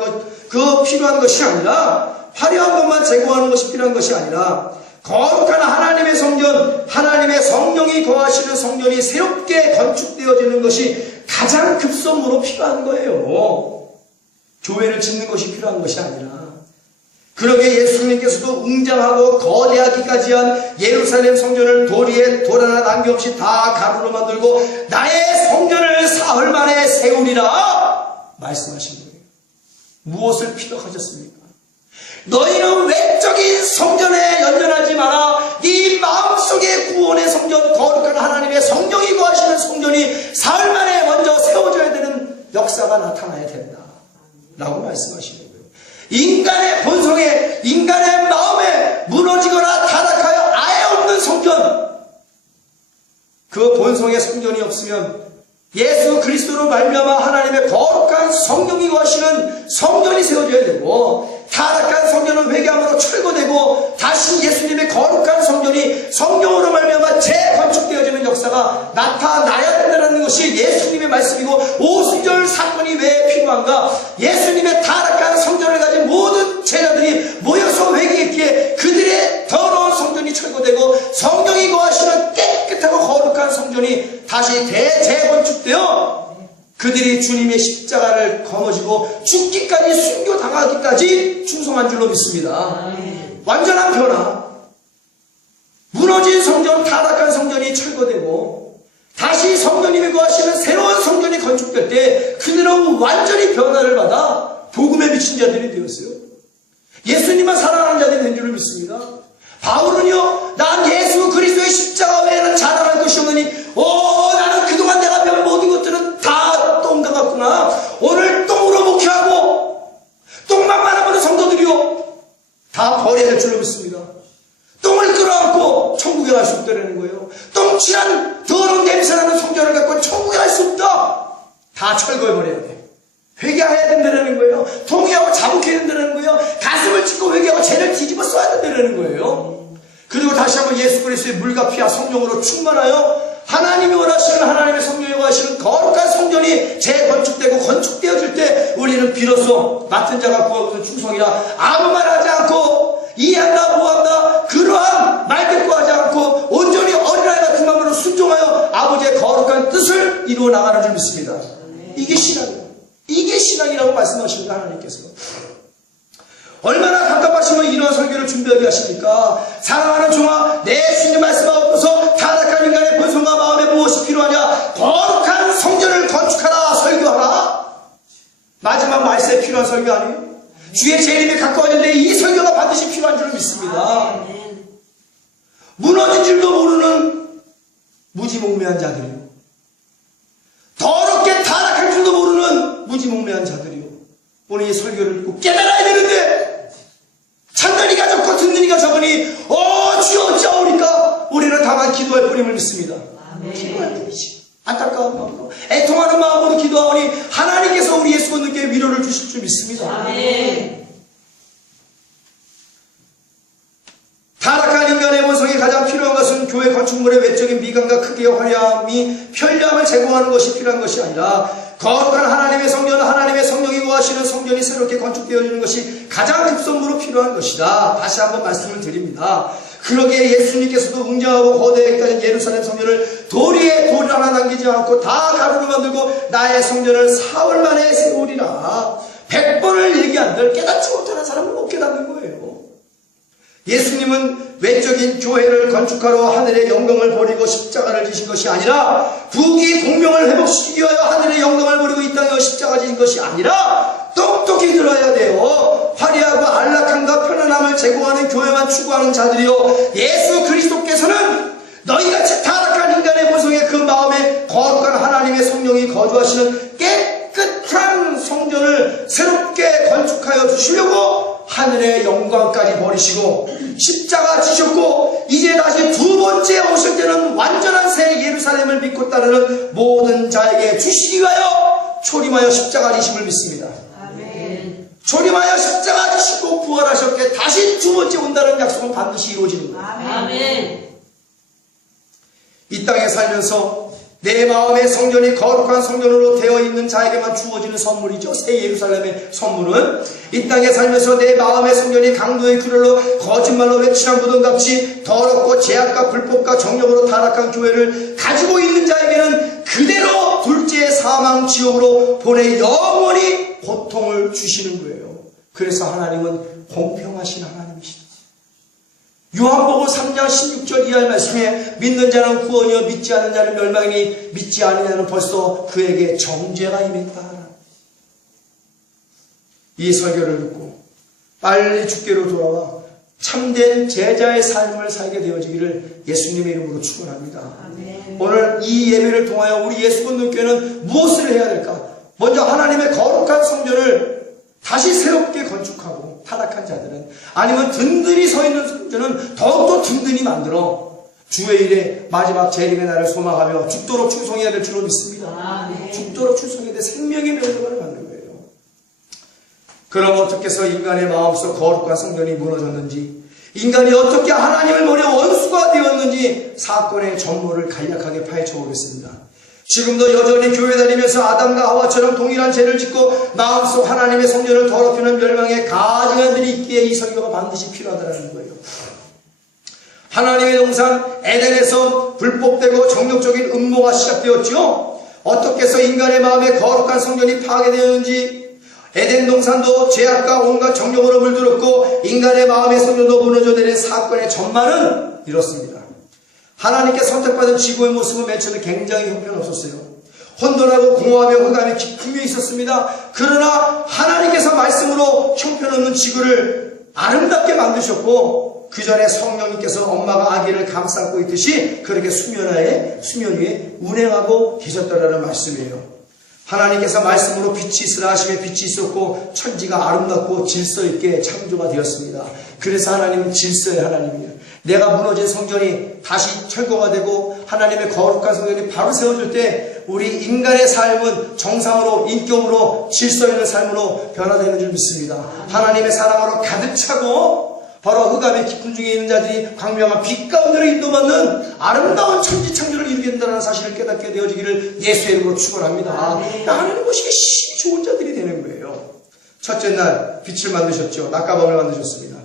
그 필요한 것이 아니라, 화려한 것만 제공하는 것이 필요한 것이 아니라, 거룩한 하나님의 성전, 하나님의 성령이 거하시는 성전이 새롭게 건축되어지는 것이 가장 급선무로 필요한 거예요. 교회를 짓는 것이 필요한 것이 아니라. 그러게 예수님께서도 웅장하고 거대하기까지 한 예루살렘 성전을 돌 위에 돌 하나 남김없이 다 가루로 만들고 나의 성전을 사흘 만에 세우리라 말씀하신 거예요. 무엇을 피력하셨습니까? 너희는 외적인 성전에 연연하지 마라. 네 마음속의 구원의 성전, 거룩한 하나님의 성령이 거하시는 성전이 사흘 만에 먼저 세워져야 되는 역사가 나타나야 된다 라고 말씀하시는 거예요. 인간의 본성에, 인간의 마음에 무너지거나 타락하여 아예 없는 성전, 그 본성의 성전이 없으면 예수 그리스도로 말미암아 하나님의 거룩한 성령이 거하시는 성전이 세워져야 되고, 타락한 성전은 회개함으로 철거되고 다시 예수님의 거룩한 성전이 성령으로 말미암아 재건축되어지는 역사가 나타나야 된다는 것이 예수님의 말씀이고, 오순절 사건이 왜 필요한가? 예수님의 타락한 성전을 가진 모든 제자들이 모여서 회개했기에 그들의 더러운 성전이 철거되고 성령이 거하시는 깨끗하고 거룩한 성전이 다시 재건축되어 그들이 주님의 십자가를 거머쥐고 죽기까지 순교당하기까지 충성한 줄로 믿습니다. 완전한 변화. 무너진 성전, 타락한 성전이 철거되고 다시 성령님이 거하시는 새로운 성전이 건축될 때 그들은 완전히 변화를 받아 복음에 미친 자들이 되었어요. 예수님만 사랑하는 자들이 된 줄로 믿습니다. 바울은요, 난 예수 그리스도의 십자가 외에는 자랑할 것이 없느니 나는 그동안 내가 배운 모든 것들은 다 똥과 같구나. 오늘 똥으로 목회하고 똥만 바라보는 성도들이요, 다 버려야 할 줄로 믿습니다. 똥을 끌어안고 천국에 갈 수 없다는 거예요. 똥취한 더러운 냄새나는 성전을 갖고 천국에 갈 수 없다. 다 철거해버려야 돼. 회개해야 된다는 거예요. 통회하고 자복해야 된다는 거예요. 가슴을 찢고 회개하고 죄를 뒤집어 써야 된다는 거예요. 그리고 다시 한번 예수 그리스도의 물과 피와 성령으로 충만하여 하나님이 원하시는 하나님의 성령이 원하시는 거룩한 성전이 재건축되고 건축되어질 때 우리는 비로소 맡은 자가 구하고서 충성이라 아무 말 하지 않고 이해한다 뭐한다 그러한 말대꾸 하지 않고 온전히 어린아이 같은 마음으로 순종하여 아버지의 거룩한 뜻을 이루어 나가는 줄 믿습니다. 이게 신앙이에요. 이게 신앙이라고 말씀하십니다. 하나님께서 얼마나 답답하시면 이러한 설교를 준비하게 하십니까? 사랑하는 종아, 내 주님 말씀 앞에서 타락한 인간의 본성과 마음에 무엇이 필요하냐? 거룩한 성전을 건축하라, 설교하라. 마지막 말씀에 필요한 설교 아니에요? 주의 재림이 가까워졌는데 이 설교가 반드시 필요한 줄 믿습니다. 무너진 줄도 모르는 무지몽매한 자들이요, 더럽게 타락할 줄도 모르는 무지몽매한 자들이요, 오늘 이 설교를 듣고 깨달아야 되는데 찾는 이가 적고 듣는 이가 적으니 주여 어찌하오리까? 우리는 다만 기도할 뿐임을 믿습니다. 기도할 뿐이지. 안타까운 마음으로 애통하는 마음으로 기도하오니 하나님께서 우리 예수 분들께 위로를 주실 줄 믿습니다. 아멘. 타락한 인간의 본성이 가장 필요한 것은 교회 건축물의 외적인 미관과 크기와 화려함이 편리함을 제공하는 것이 필요한 것이 아니라 거룩한 하나님의 성전, 하나님의 성령이 거하시는 성전이 새롭게 건축되어지는 것이 가장 급선무로 필요한 것이다. 다시 한번 말씀을 드립니다. 그러기에 예수님께서도 웅장하고 거대하게 예루살렘 성전을 돌 위에 돌 하나 남기지 않고 다 가루로 만들고 나의 성전을 사흘 만에 세우리라. 100번을 얘기한들 깨닫지 못하는 사람은 못 깨닫는 거예요. 예수님은 외적인 교회를 건축하러 하늘의 영광을 버리고 십자가를 지신 것이 아니라 부귀 공명을 회복시키기 위하여 하늘의 영광을 버리고 이 땅에 십자가 지신 것이 아니라 똑똑히 들어야 돼요. 화려하고 안락함과 편안함을 제공하는 교회만 추구하는 자들이요, 예수 그리스도께서는 너희같이 타락한 인간의 본성에 그 마음에 거룩한 하나님의 성령이 거주하시는 깨끗한 성전을 새롭게 건축하여 주시려고 하늘의 영광까지 버리시고 십자가 지셨고 이제 다시 두 번째 오실 때는 완전한 새 예루살렘을 믿고 따르는 모든 자에게 주시기 위하여 초림하여 십자가 지심을 믿습니다. 아멘. 조림하여 십자가 지시고 부활하셨기에 다시 두 번째 온다는 약속은 반드시 이루어지는 거예요. 아멘. 이 땅에 살면서 내 마음의 성전이 거룩한 성전으로 되어 있는 자에게만 주어지는 선물이죠. 새 예루살렘의 선물은 이 땅에 살면서 내 마음의 성전이 강도의 굴혈로 거짓말로 외치는 무덤같이 더럽고 죄악과 불법과 정욕으로 타락한 교회를 가지고 있는 자에게는 그대로 둘째 사망 지옥으로 보내 영원히 고통을 주시는 거예요. 그래서 하나님은 공평하신 하나님이시다. 요한복음 3장 16절 이하의 말씀에 믿는 자는 구원이요 믿지 않는 자는 멸망이니 믿지 않는 자는 벌써 그에게 정죄가 임했다. 이 설교를 듣고 빨리 주께로 돌아와 참된 제자의 삶을 살게 되어지기를 예수님의 이름으로 축원합니다. 오늘 이 예배를 통하여 우리 예수권능교회는 무엇을 해야 될까? 먼저 하나님의 거룩한 성전을 다시 새롭게 건축하고 타락한 자들은 아니면 든든히 서 있는 성전은 더욱더 든든히 만들어 주의 일에 마지막 재림의 날을 소망하며 죽도록 충성해야 될 줄로 믿습니다. 죽도록 충성해야 될 생명의 명령을 받는 거예요. 그럼 어떻게 해서 인간의 마음속 거룩한 성전이 무너졌는지, 인간이 어떻게 하나님을 버려 원수가 되었는지 사건의 전모를 간략하게 파헤쳐 보겠습니다. 지금도 여전히 교회 다니면서 아담과 하와처럼 동일한 죄를 짓고 마음속 하나님의 성전을 더럽히는 멸망의 가증한들이 있기에 이 설교가 반드시 필요하다는 거예요. 하나님의 동산 에덴에서 불법되고 정욕적인 음모가 시작되었죠. 어떻게 해서 인간의 마음에 거룩한 성전이 파괴되었는지, 에덴 동산도 죄악과 온갖 정욕으로 물들었고 인간의 마음의 성전도 무너져 내린 사건의 전말은 이렇습니다. 하나님께 선택받은 지구의 모습은 맨 처음에 굉장히 형편없었어요. 혼돈하고 공허하며 흑암의 깊음이 있었습니다. 그러나 하나님께서 말씀으로 형편없는 지구를 아름답게 만드셨고 그 전에 성령님께서 엄마가 아기를 감싸고 있듯이 그렇게 수면 위에 운행하고 계셨다라는 말씀이에요. 하나님께서 말씀으로 빛이 있으라 하심에 빛이 있었고 천지가 아름답고 질서 있게 창조가 되었습니다. 그래서 하나님은 질서의 하나님이에요. 내가 무너진 성전이 다시 철거가 되고 하나님의 거룩한 성전이 바로 세워질 때 우리 인간의 삶은 정상으로 인격으로 질서 있는 삶으로 변화되는 줄 믿습니다. 하나님의 사랑으로 가득 차고 바로 흑암의 깊은 중에 있는 자들이 광명한 빛 가운데로 인도받는 아름다운 천지 창조를 이루게 된다는 사실을 깨닫게 되어지기를 예수의 이름으로 축원합니다. 하나님 보시기에 심히 좋은 자들이 되는 거예요. 첫째 날 빛을 만드셨죠. 낮과 밤을 만드셨습니다.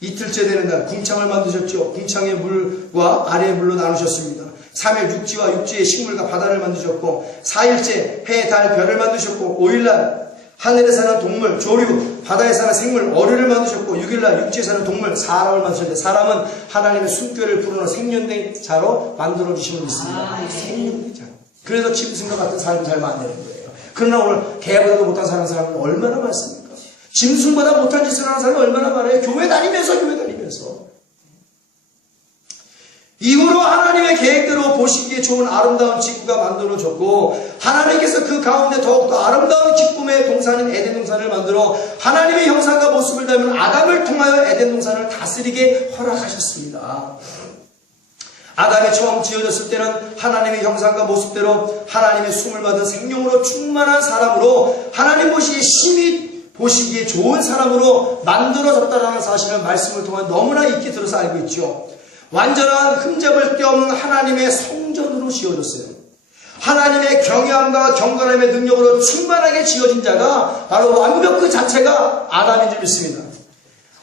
이틀째 되는 날 궁창을 만드셨죠. 궁창의 물과 아래의 물로 나누셨습니다. 3일 육지와 육지의 식물과 바다를 만드셨고 4일째 해, 달, 별을 만드셨고 5일날 하늘에 사는 동물, 조류, 바다에 사는 생물, 어류를 만드셨고 6일날 육지에 사는 동물, 사람을 만드셨는데 사람은 하나님의 숨결을 불어넣어 생명된 자로 만들어주심을 믿습니다. 생명된 자. 그래서 짐승과 같은 삶을 잘 만드는 거예요. 그러나 오늘 개보다도 못한 사람은 얼마나 많습니까? 짐승보다 못한 짓을 하는 사람이 얼마나 많아요. 교회 다니면서. 이후로 하나님의 계획대로 보시기에 좋은 아름다운 지구가 만들어졌고 하나님께서 그 가운데 더욱더 아름다운 기쁨의 동산인 에덴 동산을 만들어 하나님의 형상과 모습을 닮은 아담을 통하여 에덴 동산을 다스리게 허락하셨습니다. 아담이 처음 지어졌을 때는 하나님의 형상과 모습대로 하나님의 숨을 받은 생명으로 충만한 사람으로 하나님 보시기에 심히 보시기에 좋은 사람으로 만들어졌다는 사실을 말씀을 통해 너무나 익히 들어서 알고 있죠. 완전한 흠잡을 데 없는 하나님의 성전으로 지어졌어요. 하나님의 경외함과 경건함의 능력으로 충만하게 지어진 자가 바로 완벽 그 자체가 아담인 줄 믿습니다.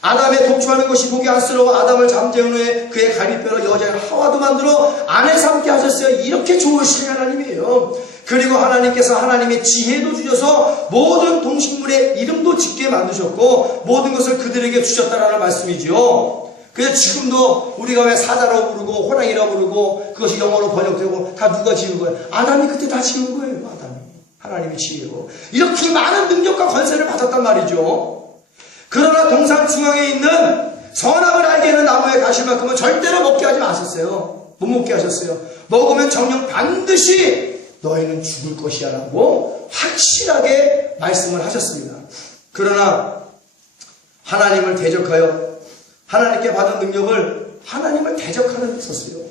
아담의 독초하는 것이 보기 안쓰러워 아담을 잠재운 후에 그의 갈비뼈로 여자인 하와도 만들어 아내 삼게 하셨어요. 이렇게 좋으신 하나님이에요. 그리고 하나님께서 하나님의 지혜도 주셔서 모든 동식물의 이름도 짓게 만드셨고 모든 것을 그들에게 주셨다라는 말씀이지요. 그래서 지금도 우리가 왜 사자라고 부르고 호랑이라고 부르고 그것이 영어로 번역되고 다 누가 지은 거예요? 아담이 그때 다 지은 거예요. 아담이. 하나님의 지혜로. 이렇게 많은 능력과 권세를 받았단 말이죠. 그러나 동산 중앙에 있는 선악을 알게 하는 나무에 가시만큼은 절대로 먹게 하지 마셨어요. 못 먹게 하셨어요. 먹으면 정녕 반드시 너희는 죽을 것이야 라고 확실하게 말씀을 하셨습니다. 그러나 하나님을 대적하여 하나님께 받은 능력을 하나님을 대적하는 데 썼어요.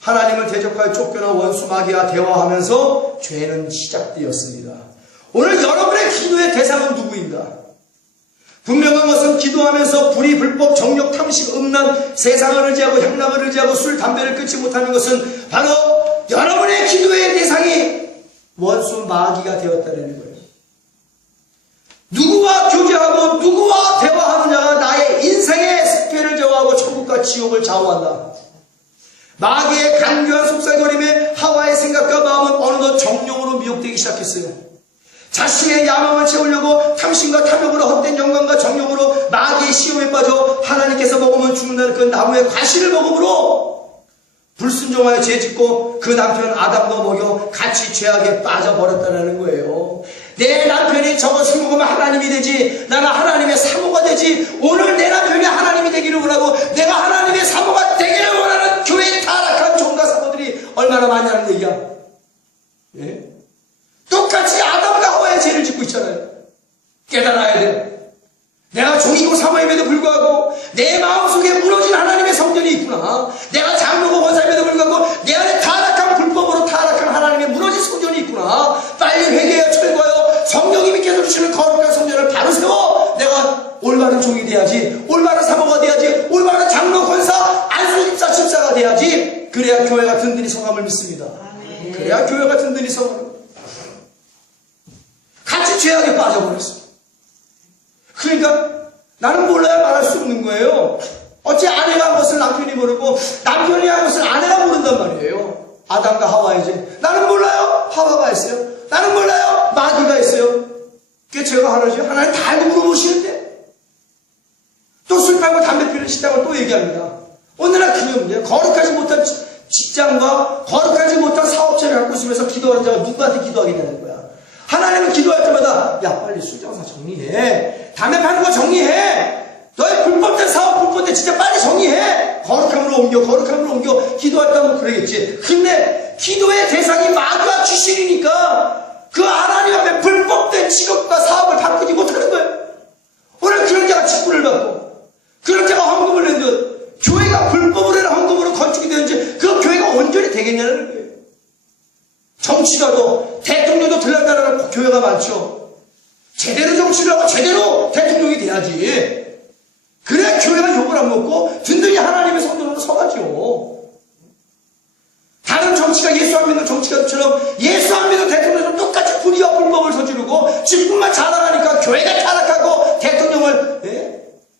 하나님을 대적하여 쫓겨난 원수 마귀와 대화하면서 죄는 시작되었습니다. 오늘 여러분의 기도의 대상은 누구인가? 분명한 것은 기도하면서 불의, 불법, 정욕, 탐심, 음란, 세상을 의지하고 향락을 의지하고 술, 담배를 끊지 못하는 것은 바로 여러분의 기도의 대상이 원수 마귀가 되었다는 거예요. 누구와 교제하고 누구와 대화하는 자가 나의 인생의 승패를 정하고 천국과 지옥을 좌우한다. 마귀의 간교한 속삭거림에 하와의 생각과 마음은 어느덧 정욕으로 미혹되기 시작했어요. 자신의 야망을 채우려고 탐심과 탐욕으로 헛된 영광과 정욕으로 마귀의 시험에 빠져 하나님께서 먹으면 죽는다는 그 나무의 과실을 먹음으로 불순종하여 죄짓고 그 남편 아담과 먹여 같이 죄악에 빠져버렸다는 거예요. 내 남편이 저것을 먹으면 하나님이 되지, 나는 하나님의 사모가 되지. 오늘 내 남편이 하나님이 되기를 원하고 내가 하나님의 사모가 되기를 원하는 교회의 타락한 종과 사모들이 얼마나 많냐는 얘기야. 예? 똑같이 아담과 하와의 죄를 짓고 있잖아요. 깨달아야 돼요. 내가 종이고 사모임에도 불구하고 내 마음속에 무너진 하나님의 성전이 있구나. 내가 장로고 권사임에도 불구하고 내 안에 타락한 불법으로 타락한 하나님의 무너진 성전이 있구나. 빨리 회개하여 철거하여 성령님께서 주시는 거룩한 성전을 바로 세워 내가 올바른 종이 돼야지, 올바른 사모가 돼야지, 올바른 장로, 권사, 안수집사, 집사가 돼야지. 그래야 교회가 든든히 서감을 믿습니다. 그래야 교회가 든든히 서감을. 같이 죄악에 빠져버렸어. 그러니까 나는 몰라야 말할 수 없는 거예요. 어째 아내가 한 것을 남편이 모르고 남편이 한 것을 아내가 모른단 말이에요. 아담과 하와의 죄. 나는 몰라요. 하와가 했어요. 나는 몰라요. 마귀가 했어요. 그게 제가 하나죠. 하나님 다 알고 물어보시는데 또 술 팔고 담배 피는 식당을 또 얘기합니다. 오늘날 그게 문제예요. 거룩하지 못한 직장과 거룩하지 못한 사업체를 갖고 있으면서 기도하는 자가 누구한테 기도하겠냐는 거야. 하나님은 기도할 때마다 야 빨리 술장사 정리해, 담배 파는 거 정리해, 너의 불법된 사업 불법된 진짜 빨리 정리해, 거룩함으로 옮겨 기도할 때면 그러겠지. 근데 기도의 대상이 마귀와 귀신이니까 그 하나님 앞에 불법된 직업과 사업을 바꾸지 못하는 거예요. 오늘 그런 자가 직분을 받고 그런 자가 헌금을 낸듯 교회가 불법으로 해라 헌금으로 건축이 되는지 그 교회가 온전히 되겠냐는 거예요. 정치가도 대통령도 들락날락한 교회가 많죠. 제대로 정치를 하고 제대로 대통령이 돼야지. 그래야 교회가 욕을 안 먹고 든든히 하나님의 성전으로 서가죠. 다른 정치가 예수 안 믿는 정치가처럼 예수 안 믿는 대통령도 똑같이 불의와 불법을 저지르고 직분만 자랑하니까 교회가 타락하고 대통령을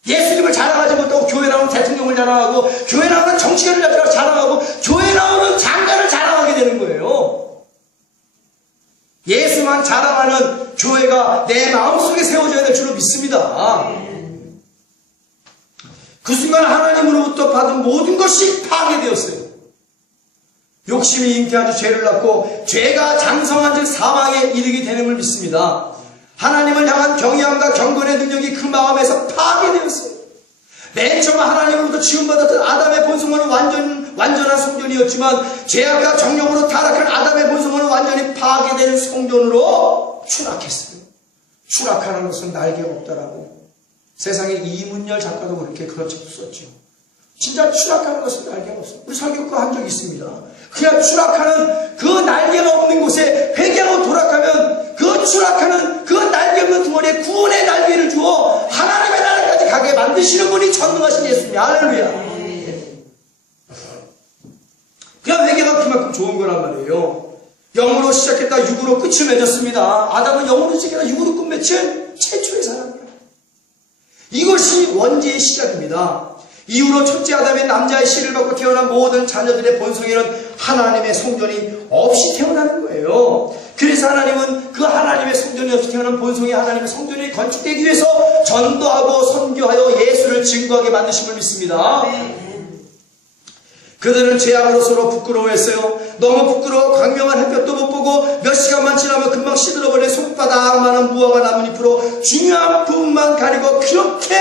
예수님을 자랑하지 못하고 교회 나오는 대통령을 자랑하고 교회 나오는 정치가를 자랑하고 교회 나오는 장관을 자랑하게 되는 거예요. 예수만 자랑하는 교회가 내 마음속에 세워져야 될 줄로 믿습니다. 그 순간 하나님으로부터 받은 모든 것이 파괴되었어요. 욕심이 잉태하여 죄를 낳고 죄가 장성한 즉 사망에 이르게 되는 걸 믿습니다. 하나님을 향한 경외함과 경건의 능력이 그 마음에서 파괴되었어요. 맨 처음 하나님으로부터 지음받았던 아담의 본성은 완전한 성전이었지만 죄악과 정욕으로 타락한 아담의 본성은 완전히 파괴되는 성전으로 추락했어요. 추락하는 것은 날개가 없다라고 세상에 이문열 작가도 그렇게 그런 책도 썼죠. 진짜 추락하는 것은 날개가 없어. 우리 설교과 한 적이 있습니다. 그냥 추락하는 그 날개가 없는 곳에 회개하고 돌아가면 그 추락하는 그 날개 없는 덩어리에 구원의 날개를 주어 하나님의 나라까지 가게 만드시는 분이 전능하신 예수님. 할렐루야. 그냥 회개가 그만큼 좋은 거란 말이에요. 영으로 시작했다 육으로 끝을 맺었습니다. 아담은 영으로 시작했다 육으로 끝 맺힌 최초의 사람이에요. 이것이 원죄의 시작입니다. 이후로 첫째 아담의 남자의 씨를 받고 태어난 모든 자녀들의 본성에는 하나님의 성전이 없이 태어나는 거예요. 그래서 하나님은 그 하나님의 성전이 없이 태어난 본성이 하나님의 성전이 건축되기 위해서 전도하고 선교하여 예수를 증거하게 만드심을 믿습니다. 그들은 죄악으로 서로 부끄러워했어요. 너무 부끄러워 광명한 햇볕도 못 보고 몇 시간만 지나면 금방 시들어버린 손바닥만한 무화과 나뭇잎으로 중요한 부분만 가리고 그렇게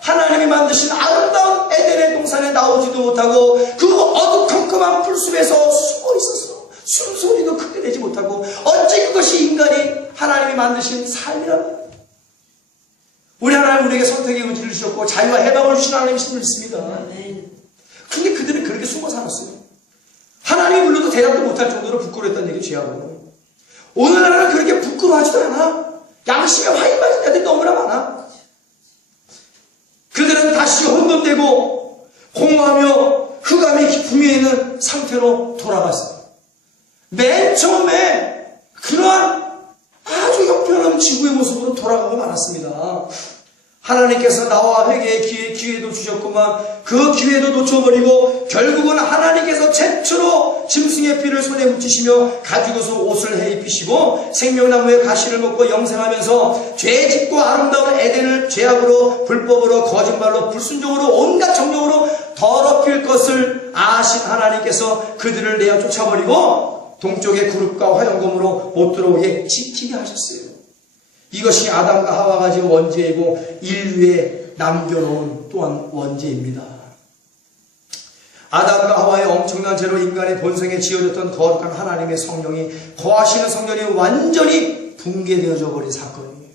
하나님이 만드신 아름다운 에덴의 동산에 나오지도 못하고 그 어두컴컴한 풀숲에서 숨어 있었어. 숨소리도 크게 내지 못하고 어찌 그것이 인간이 하나님이 만드신 삶이란 우리 하나님 우리에게 선택의 의지를 주셨고 자유와 해방을 주신 하나님이신 줄 믿습니다. 근데 그들은 그렇게 숨어 살았어요. 하나님이 불러도 대답도 못할 정도로 부끄러웠다는 얘기 죄하고 오늘날은 그렇게 부끄러워하지도 않아. 양심에 화인 맞은 애들이 너무나 많아. 그들은 다시 혼돈되고 공허하며 흑암이 품에 있는 상태로 돌아갔어요. 맨 처음에 그러한 아주 형편없는 지구의 모습으로 돌아가고 말았습니다. 하나님께서 나와 회개의 기회도 주셨구만 그 기회도 놓쳐버리고 결국은 하나님께서 최초로 짐승의 피를 손에 묻히시며 가지고서 옷을 해입히시고 생명나무의 가시를 먹고 영생하면서 죄짓고 아름다운 에덴을 죄악으로 불법으로 거짓말로 불순종으로 온갖 정욕으로 더럽힐 것을 아신 하나님께서 그들을 내어 쫓아버리고 동쪽의 그룹과 화염검으로 못 들어오게 지키게 하셨어요. 이것이 아담과 하와가 지은 원죄이고 인류에 남겨놓은 또한 원죄입니다. 아담과 하와의 엄청난 죄로 인간의 본성에 지어졌던 거룩한 하나님의 성령이 거하시는 성전이 완전히 붕괴되어져 버린 사건이에요.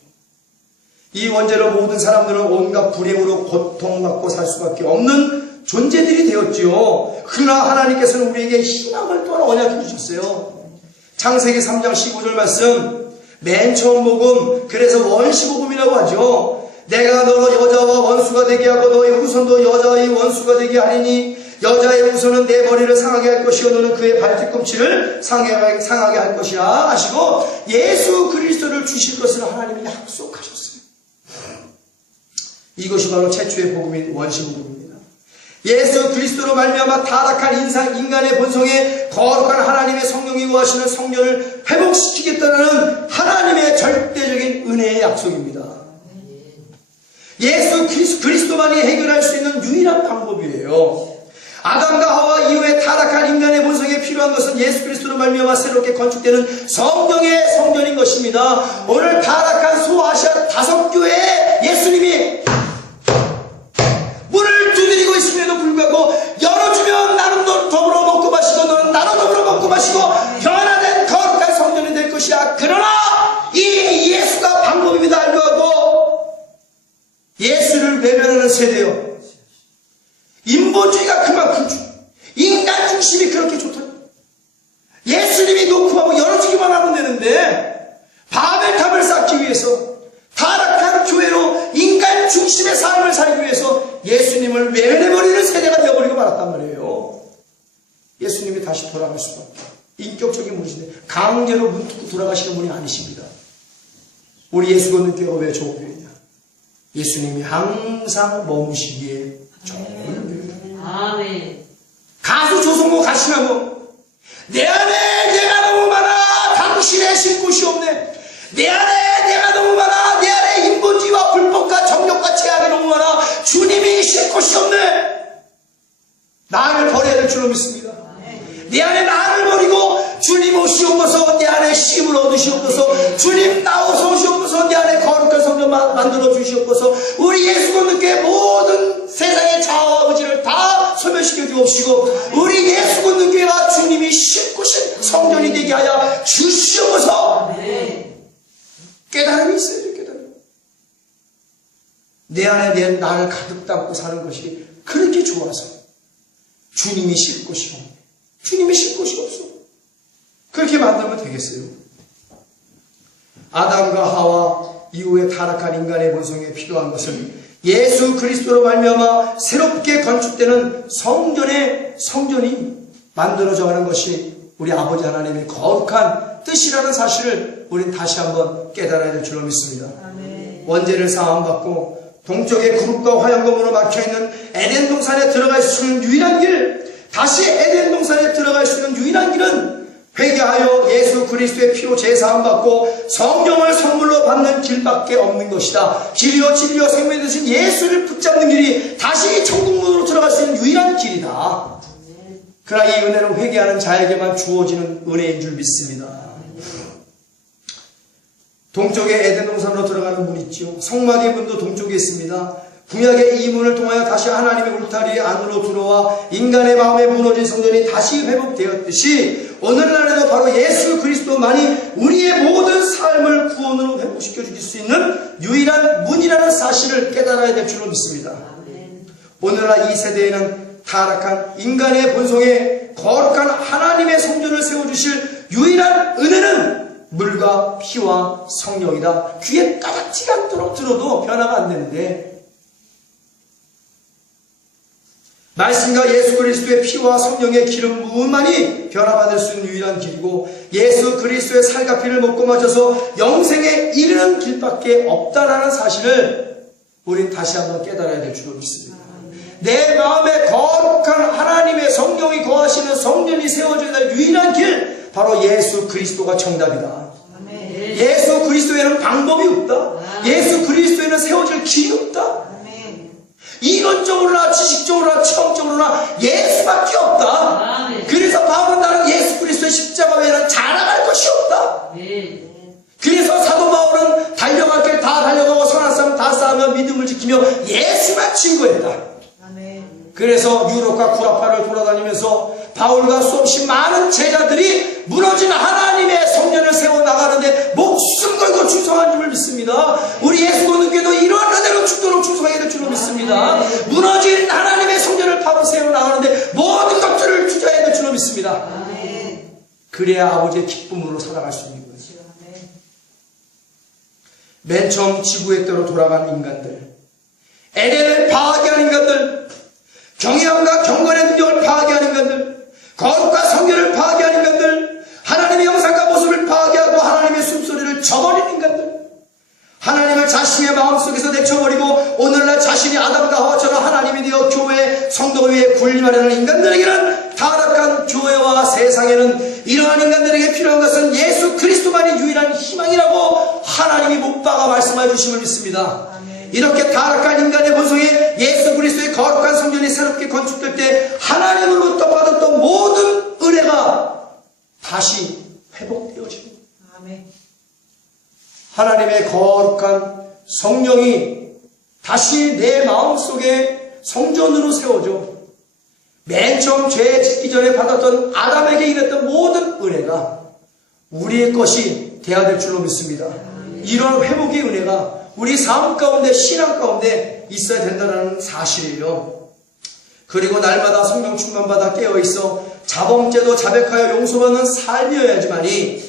이 원죄로 모든 사람들은 온갖 불행으로 고통받고 살 수밖에 없는 존재들이 되었지요. 그러나 하나님께서는 우리에게 희망을 또한 언약해 주셨어요. 창세기 3장 15절 말씀 맨 처음 복음, 그래서 원시복음이라고 하죠. 내가 너로 여자와 원수가 되게 하고 너의 후손도 여자의 원수가 되게 하리니 여자의 후손은 내 머리를 상하게 할 것이요 너는 그의 발뒤꿈치를 상하게 할 것이라 하시고 예수 그리스도를 주실 것을 하나님이 약속하셨어요. 이것이 바로 최초의 복음인 원시복음입니다. 예수 그리스도로 말미암아 타락한 인간의 본성에 거룩한 하나님의 성령이 거하시는 성전을 회복시키겠다는 하나님의 절대적인 은혜의 약속입니다. 예수 그리스도만이 해결할 수 있는 유일한 방법이에요. 아담과 하와 이후에 타락한 인간의 본성에 필요한 것은 예수 그리스도로 말미암아 새롭게 건축되는 성령의 성전인 것입니다. 오늘 타락한 소아시아 5교회에 예수님이 문을 두드리고 있음에도 불구하고 열어주면 나는 너 더불어 먹고 마시고 너는 나로 더불어 먹고 마시고 변화된 거룩한 성전이 될 것이야. 그러나 이 예수가 방법입니다 알고 하고 예수를 외면하는 세대요. 인본주의가 그만큼 인간 중심이 그렇게 좋더라고요. 예수님이 놓고 하고 열어주기만 하면 되는데 바벨탑을 쌓기 위해서 타락한 교회로 인간 중심의 삶을 살기 위해서 예수님을 외면해버리는 세대가 되어버리고 말았단 말이에요. 예수님이 다시 돌아갈 수밖에. 인격적인 분이신데 강제로 문 뚫고 돌아가시는 분이 아니십니다. 우리 예수 믿는 교회가 왜 좋은 교회냐? 예수님이 항상 머무시기에 좋은 교회예요. 아멘. 가수 조성모 가시나무 내 안에 내가 너무 많아 당신의 쉴 곳이 없네. 내 안에 내가 너무 많아. 내 안에 인본주의와 불법과 정욕과 죄악이 너무 많아. 주님이 쉴 곳이 없네. 나를 버려야 될 줄로 믿습니다. 내 안에 나를 버리고 주님 오시옵소서. 내 안에 쉼을 얻으시옵소서. 주님 나오서 오시옵소서. 내 안에 거룩한 성전 만들어 주시옵소서. 우리 예수 믿는 교회 모든 세상의 자아 아버지를 다 소멸시켜 주옵시고 우리 예수 믿는 교회가 주님이 쉴 곳인 성전이 되게 하여 주시옵소서. 깨달음이 있어야 돼요. 깨달음. 내 안에 나를 가득 담고 사는 것이 그렇게 좋아서 주님이 쉴 곳이 없네. 주님이 쉴 곳이 없어. 그렇게 만들면 되겠어요. 아담과 하와 이후에 타락한 인간의 본성에 필요한 것은 예수 그리스도로 말미암아 새롭게 건축되는 성전이 만들어져가는 것이 우리 아버지 하나님의 거룩한 뜻이라는 사실을 우린 다시 한번 깨달아야 될 줄로 믿습니다. 아멘. 원죄를 사함받고 동쪽의 그룹과 화염검으로 막혀있는 에덴 동산에 들어갈 수 있는 유일한 길, 다시 에덴 동산에 들어갈 수 있는 유일한 길은 회개하여 예수 그리스도의 피로 제사함받고 성령을 선물로 받는 길밖에 없는 것이다. 길이요 진리요 생명이 되신 예수를 붙잡는 길이 다시 천국문으로 들어갈 수 있는 유일한 길이다. 그러나 이 은혜는 회개하는 자에게만 주어지는 은혜인 줄 믿습니다. 동쪽에 에덴 동산으로 들어가는 문이 있지요. 성막의 문도 동쪽에 있습니다. 구약의 이 문을 통하여 다시 하나님의 울타리 안으로 들어와 인간의 마음에 무너진 성전이 다시 회복되었듯이 오늘날에도 바로 예수 그리스도만이 우리의 모든 삶을 구원으로 회복시켜 주실 수 있는 유일한 문이라는 사실을 깨달아야 될 줄로 믿습니다. 오늘날 이 세대에는 타락한 인간의 본성에 거룩한 하나님의 성전을 세워주실 유일한 은혜는 물과 피와 성령이다. 귀에 까닥지가 않도록 들어도 변화가 안 되는데 말씀과 예수 그리스도의 피와 성령의 기름 부음만이 변화받을 수 있는 유일한 길이고 예수 그리스도의 살과 피를 먹고 마셔서 영생에 이르는 길밖에 없다라는 사실을 우린 다시 한번 깨달아야 될 줄로 믿습니다. 내 마음에 거룩한 하나님의 성령이 거하시는 성전이 세워져야 될 유일한 길, 바로 예수 그리스도가 정답이다. 예수 그리스도에는 방법이 없다. 예수 그리스도에는 세워질 길이 없다. 이론적으로나 지식적으로나 체험적으로나 예수밖에 없다. 그래서 바울은 나는 예수 그리스도의 십자가 외에는 자랑할 것이 없다. 그래서 사도 바울은 달려갈 길 다 달려가고 선한 싸움 다 싸우며 믿음을 지키며 예수만 증거했다. 그래서 유럽과 구라파를 돌아다니면서 바울과 수없이 많은 제자들이 무너진 하나님의 성전을 세워나가는데 목숨 걸고 충성한 줄을 믿습니다. 우리 예수공동교회도 이러한 은혜로 죽도록 충성하게 될 줄로 믿습니다. 무너진 하나님의 성전을 바로 세워나가는데 모든 것들을 투자해야 될 줄로 믿습니다. 그래야 아버지의 기쁨으로 살아갈 수 있는 거예요. 맨 처음 지구의 때로 돌아간 인간들, 에덴을 파괴한 인간들, 경외함과 경건의 능력을 파괴한 인간들, 거룩과 성결을 파괴한 인간들, 하나님의 형상과 모습을 파괴하고 하나님의 숨소리를 저버린 인간들, 하나님을 자신의 마음속에서 내쳐버리고 오늘날 자신이 아담과 하와처럼 하나님이 되어 교회 성도 위에 군림하려는 인간들에게는, 타락한 교회와 세상에는 이러한 인간들에게 필요한 것은 예수 그리스도만이 유일한 희망이라고 하나님이 못 박아 말씀해 주심을 믿습니다. 이렇게 타락한 인간의 본성에 예수 그리스도의 거룩한 성전이 새롭게 건축될 때 하나님으로부터 받았던 모든 은혜가 다시 회복되어집니다. 하나님의 거룩한 성령이 다시 내 마음속에 성전으로 세워져 맨 처음 죄 짓기 전에 받았던 아담에게 이랬던 모든 은혜가 우리의 것이 되어야 될 줄로 믿습니다. 이런 회복의 은혜가 우리 삶 가운데, 신앙 가운데 있어야 된다는 사실이에요. 그리고 날마다 성령 충만받아 깨어있어 자범죄도 자백하여 용서받는 삶이어야지만이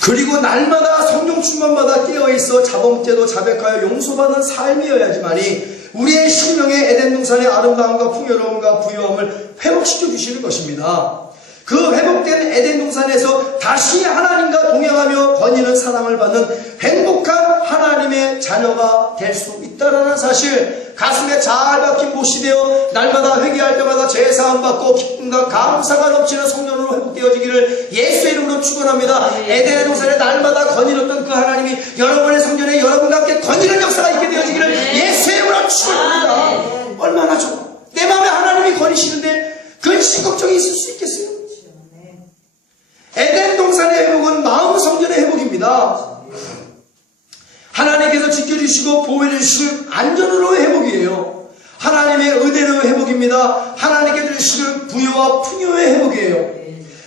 그리고 날마다 성령 충만받아 깨어있어 자범죄도 자백하여 용서받는 삶이어야지만이 우리의 심령의 에덴 동산의 아름다움과 풍요로움과 부유함을 회복시켜 주시는 것입니다. 그 회복된 에덴 동산에서 다시 하나님과 동행하며 거니는 사랑을 받는 행복한 하나님의 자녀가 될 수 있다는 사실, 가슴에 잘 박힌 못이 되어 날마다 회개할 때마다 죄사함 받고 기쁨과 감사가 넘치는 성전으로 회복되어지기를 예수의 이름으로 축원합니다. 에덴의 동산에 날마다 거닐었던 그 하나님이 여러분의 성전에 여러분과 함께 거니는 역사가 있게 되어지기를 예수의 이름으로 축원합니다. 얼마나 좋아. 내 마음에 하나님이 거니시는데 근심 걱정이 있을 수 있겠어요? 에덴 동산의 회복은 마음 성전의 회복입니다. 하나님께서 지켜주시고 보호해주시는 안전으로의 회복이에요. 하나님의 은혜로의 회복입니다. 하나님께서 주시는 부유와 풍요의 회복이에요.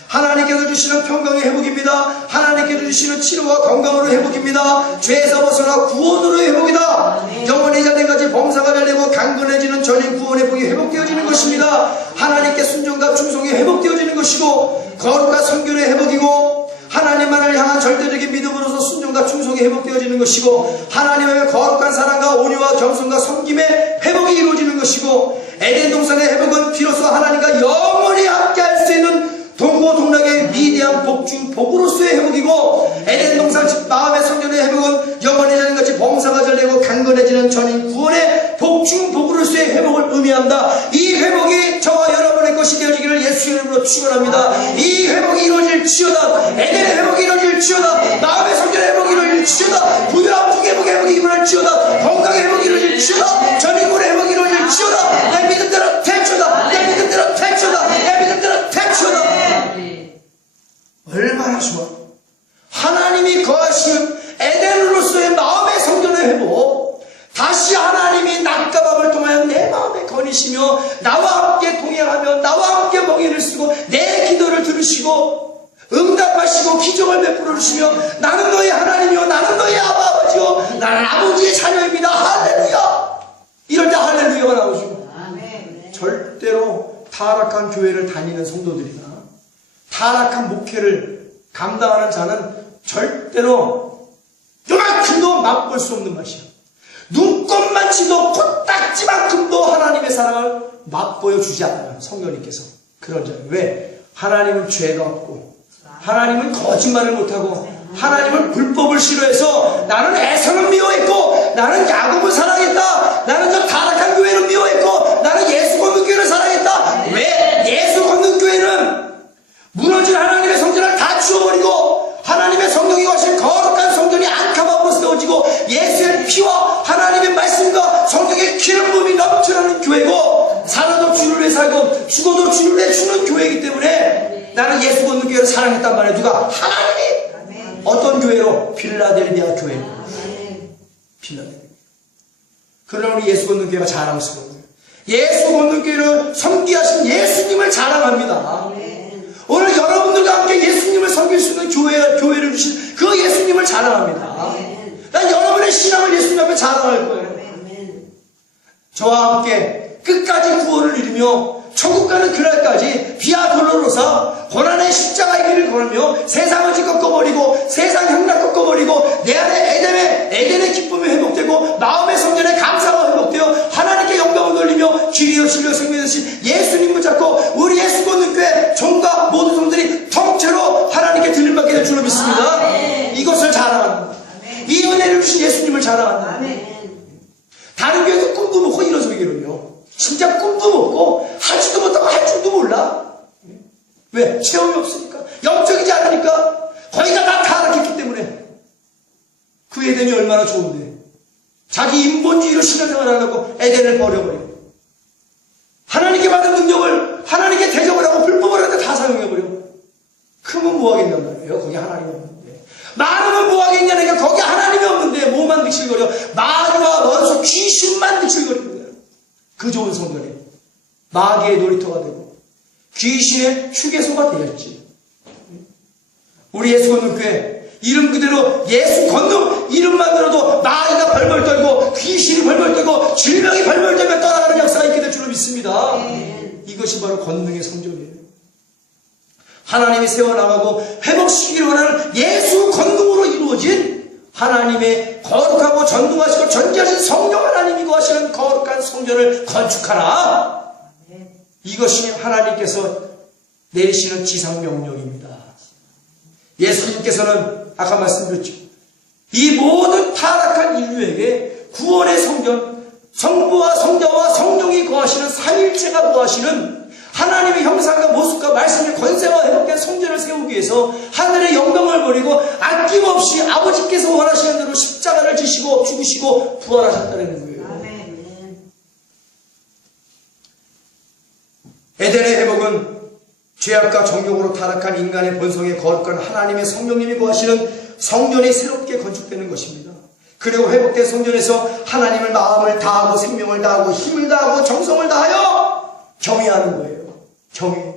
하나님께서 주시는 평강의 회복입니다. 하나님께서 주시는 치료와 건강으로 회복입니다. 죄에서 벗어나 구원으로 회복이다. 영원히 잘된 같이 범사가 잘되고 강건해지는 전인 구원 회복이 회복되어지는 것입니다. 하나님께 순종과 충성이 회복되어지는 것이고, 거룩과 성결의 회복이고, 하나님만을 향한 절대적인 믿음으로서 순종과 충성이 회복되어지는 것이고, 하나님의 거룩한 사랑과 온유와 겸손과 섬김의 회복이 이루어지는 것이고, 에덴 동산의 회복은 비로소 하나님과 영원히 함께할 수 있는 동고동락의 위대한 복중 복으로서의 회복이고, 에덴 동산 마음의 성전의 회복은 영원히 자는같이 범사가 잘되고 강건해지는 전인 구원의 복중 복으로서의 회복을 의미한다. 이 회복이 저와 여러분의 것이 되어지기를 예수 이름으로 축원합니다. 이 회복이 이루어질지어다. 에덴의 회복이 이루어질지어다. 마음의 성전의 회복이 이루어질지어다. 부유한 회복의 회복이 이루어질지어다. 건강의 회복이 이루어질지어다. 전인 구원의 회복이 이루어질지어다. 내 믿음대로 택주다. 내 믿음대로 택주다. 내 믿음대로 택주다. 얼마나 좋아. 하나님이 거하시는 에덴으로서의 마음의 성전의 회복, 다시 하나님이 낮과 밤을 통하여 내 마음에 거니시며 나와 함께 동행하며 나와 함께 멍에를 쓰고 내 기도를 들으시고 응답하시고 기적을 베풀어 주시며 나는 너희 하나님이요 나는 너희 아버지요 나는 아버지의 자녀입니다. 할렐루야. 이럴 때 할렐루야가 나오죠. 절대로 타락한 교회를 다니는 성도들이나 타락한 목회를 감당하는 자는 절대로 요만큼도 맛볼 수 없는 맛이야. 눈꼽만치도 코딱지만큼도 하나님의 사랑을 맛보여 주지 않아요. 성령님께서. 그런 점. 왜? 하나님은 죄가 없고 하나님은 거짓말을 못하고 하나님은 불법을 싫어해서 나는 에서는 미워했고 나는 야곱을 사랑했다. 나는 저 타락한 교회를 미워했고 나는 예수 걷는 교회를 사랑했다. 왜? 예수 걷는 교회는 무너진 하나님의 성전을 다 치워버리고 하나님의 성령이 하신 거룩한 성전이 안카마로 세워지고 예수의 피와 하나님의 말씀과 성령의 기름 부음이 넘쳐나는 교회고 살아도 주를 위해 살고 죽어도 주를 위해 주는 교회이기 때문에 나는 예수 걷는 교회를 사랑했단 말이에요. 누가? 하나님이. 어떤 교회로? 필라델비아 교회. 필라델비아. 그러나 우리 예수 걷는 교회가 자랑스러운 거예요. 예수 걷는 교회를 섬기하신 예수님을 자랑합니다. 오늘 여러분들과 함께 예수님을 섬길 수 있는 교회를 주신 그 예수님을 자랑합니다. 난 여러분의 신앙을 예수님 앞에 자랑할 거예요. 저와 함께 끝까지 구원을 이루며 천국 가는 그날까지 비아 돌로로사 고난의 십자가의 길을 걸으며 세상을 꺾어버리고 세상 향락 꺾어버리고 내 안에 에덴의 기쁨이 회복되고 마음의 성전의 감사가 회복되어 하나님께 영광을 돌리며 길이여 진리여 생명의 신 예수님 붙잡고 우리 예수 걷는 교회 종과 모든 성들이 통째로 하나님께 들림받게 될 줄로 믿습니다. 이것을 자랑합니다. 이 은혜를 주신 예수님을 자랑합니다. 다른 교회도 꿈도 먹고 이런 소리거든요. 진짜 꿈도 먹고 하지도 못하고 할 줄도 몰라. 왜? 체험이 없으니까. 영적이지 않으니까. 거기가 다 타락했기 때문에. 그 에덴이 얼마나 좋은데. 자기 인본주의로 신앙생활하려고 에덴을 버려버려. 하나님께 받은 능력을 하나님께 대접을 하고 불법을 하는데 다 사용해버려. 크면 뭐 하겠냔 말이에요. 거기 하나님이 없는데. 많으면 뭐 하겠냐니까 거기 하나님이 없는데 뭐만 득실거려. 마귀와 원수 귀신만 득실거리는 거예요. 그 좋은 성전이 마귀의 놀이터가 되고 귀신의 휴게소가 되었지. 우리 예수 걷는 교회 이름 그대로 예수 걷는 이름만 들어도 마귀가 벌벌 떨고 귀신이 벌벌 떨고 질병이 벌벌 떨며 떠나가는 역사가 있게 될 줄로 믿습니다. 이것이 바로 권능의 성전이에요. 하나님이 세워나가고 회복시키기를 원하는 예수 권능으로 이루어진 하나님의 거룩하고 전능하시고 전지하신 성령 하나님이 거하시는 거룩한 성전을 건축하라. 이것이 하나님께서 내리시는 지상명령입니다. 예수님께서는 아까 말씀드렸죠. 이 모든 타락한 인류에게 구원의 성전, 성부와 성자와 성령이 거하시는 삼일체가 거하시는 하나님의 형상과 모습과 말씀의 권세와 회복된 성전을 세우기 위해서 하늘의 영광을 버리고 아낌없이 아버지께서 원하시는 대로 십자가를 지시고 죽으시고 부활하셨다는 거예요. 에덴의 회복은 죄악과 정욕으로 타락한 인간의 본성에 거룩한 하나님의 성령님이 거하시는 성전이 새롭게 건축되는 것입니다. 그리고 회복된 성전에서 하나님을 마음을 다하고 생명을 다하고 힘을 다하고 정성을 다하여 경외하는 거예요. 경외.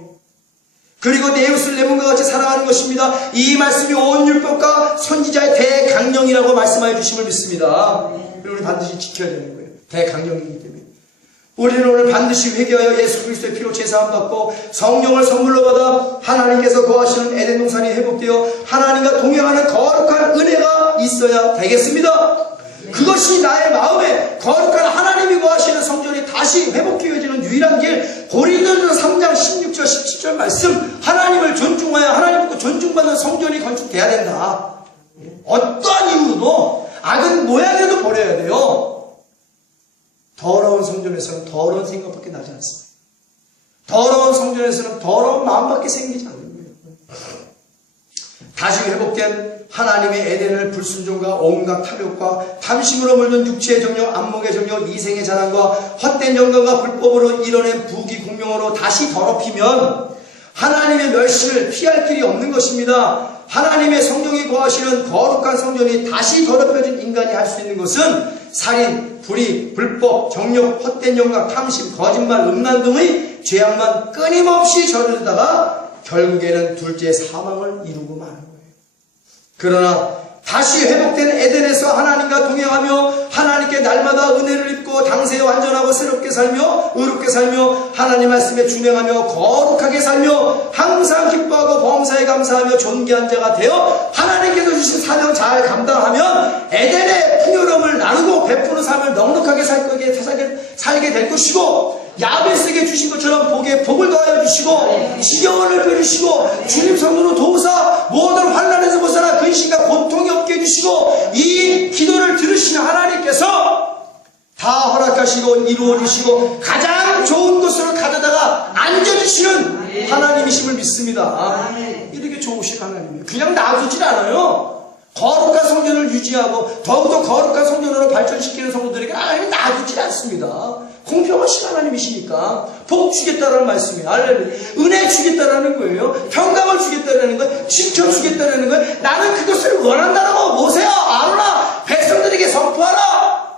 그리고 내 이웃을 내 몸과 같이 사랑하는 것입니다. 이 말씀이 온 율법과 선지자의 대강령이라고 말씀하여 주심을 믿습니다. 그리고 우리 반드시 지켜야 되는 거예요. 대강령이기 때문에. 우리는 오늘 반드시 회개하여 예수 그리스도의 피로 제사함 받고 성령을 선물로 받아 하나님께서 거하시는 에덴 동산이 회복되어 하나님과 동행하는 거룩한 은혜가 있어야 되겠습니다. 그것이 나의 마음에 거룩한 하나님이 거하시는 성전이 다시 회복되어지는 유일한 길. 고린도전서 3장 16절 17절 말씀, 하나님을 존중하여 하나님부터 존중받는 성전이 건축돼야 된다. 어떠한 이유로도 악은 모양에도 버려야 돼요. 더러운 성전에서는 더러운 생각밖에 나지 않습니다. 더러운 성전에서는 더러운 마음밖에 생기지 않는 거예요. 다시 회복된 하나님의 에덴을 불순종과 온갖 탐욕과 탐심으로 물든 육체의 정욕, 안목의 정욕, 이생의 자랑과 헛된 영광과 불법으로 이뤄낸 부귀 공명으로 다시 더럽히면 하나님의 멸시를 피할 길이 없는 것입니다. 하나님의 성령이 거하시는 거룩한 성전이 다시 더럽혀진 인간이 할 수 있는 것은 살인, 불의, 불법, 정욕, 헛된 영광, 탐심, 거짓말, 음란 등의 죄악만 끊임없이 저지르다가 결국에는 둘째 사망을 이루고 마는 거예요. 그러나 다시 회복된 에덴에서 하나님과 동행하며 하나님께 날마다 은혜를 입고 당세에 완전하고 새롭게 살며 의롭게 살며 하나님 말씀에 준행하며 거룩하게 살며 항상 기뻐하고 범사에 감사하며 존귀한 자가 되어 하나님께서 주신 사명 잘 감당하면 에덴의 풍요로움을 나누고 베푸는 삶을 넉넉하게 살게 될 것이고, 야베스에게 주신 것처럼 복에 복을 더하여 주시고 지경을 펴주시고 주님 성도로 도우사 모든 환난에서 벗어나 근심과 고통이 없게 해주시고, 이 기도를 들으시는 하나님께서 다 허락하시고 이루어주시고 가장 좋은 곳으로 가져다가 앉아주시는 하나님이심을 믿습니다. 이렇게 좋으신 하나님이에요. 그냥 놔두질 않아요. 거룩한 성전을 유지하고 더욱더 거룩한 성전으로 발전시키는 성도들에게 하나님은 놔두질 않습니다. 공평하신 하나님이시니까 복 주겠다라는 말씀이에요. 할렐루야. 은혜 주겠다라는 거예요. 평강을 주겠다라는 거예요. 지켜주겠다라는 거예요. 나는 그것을 원한다라고 모세야, 아로나, 백성들에게 선포하라.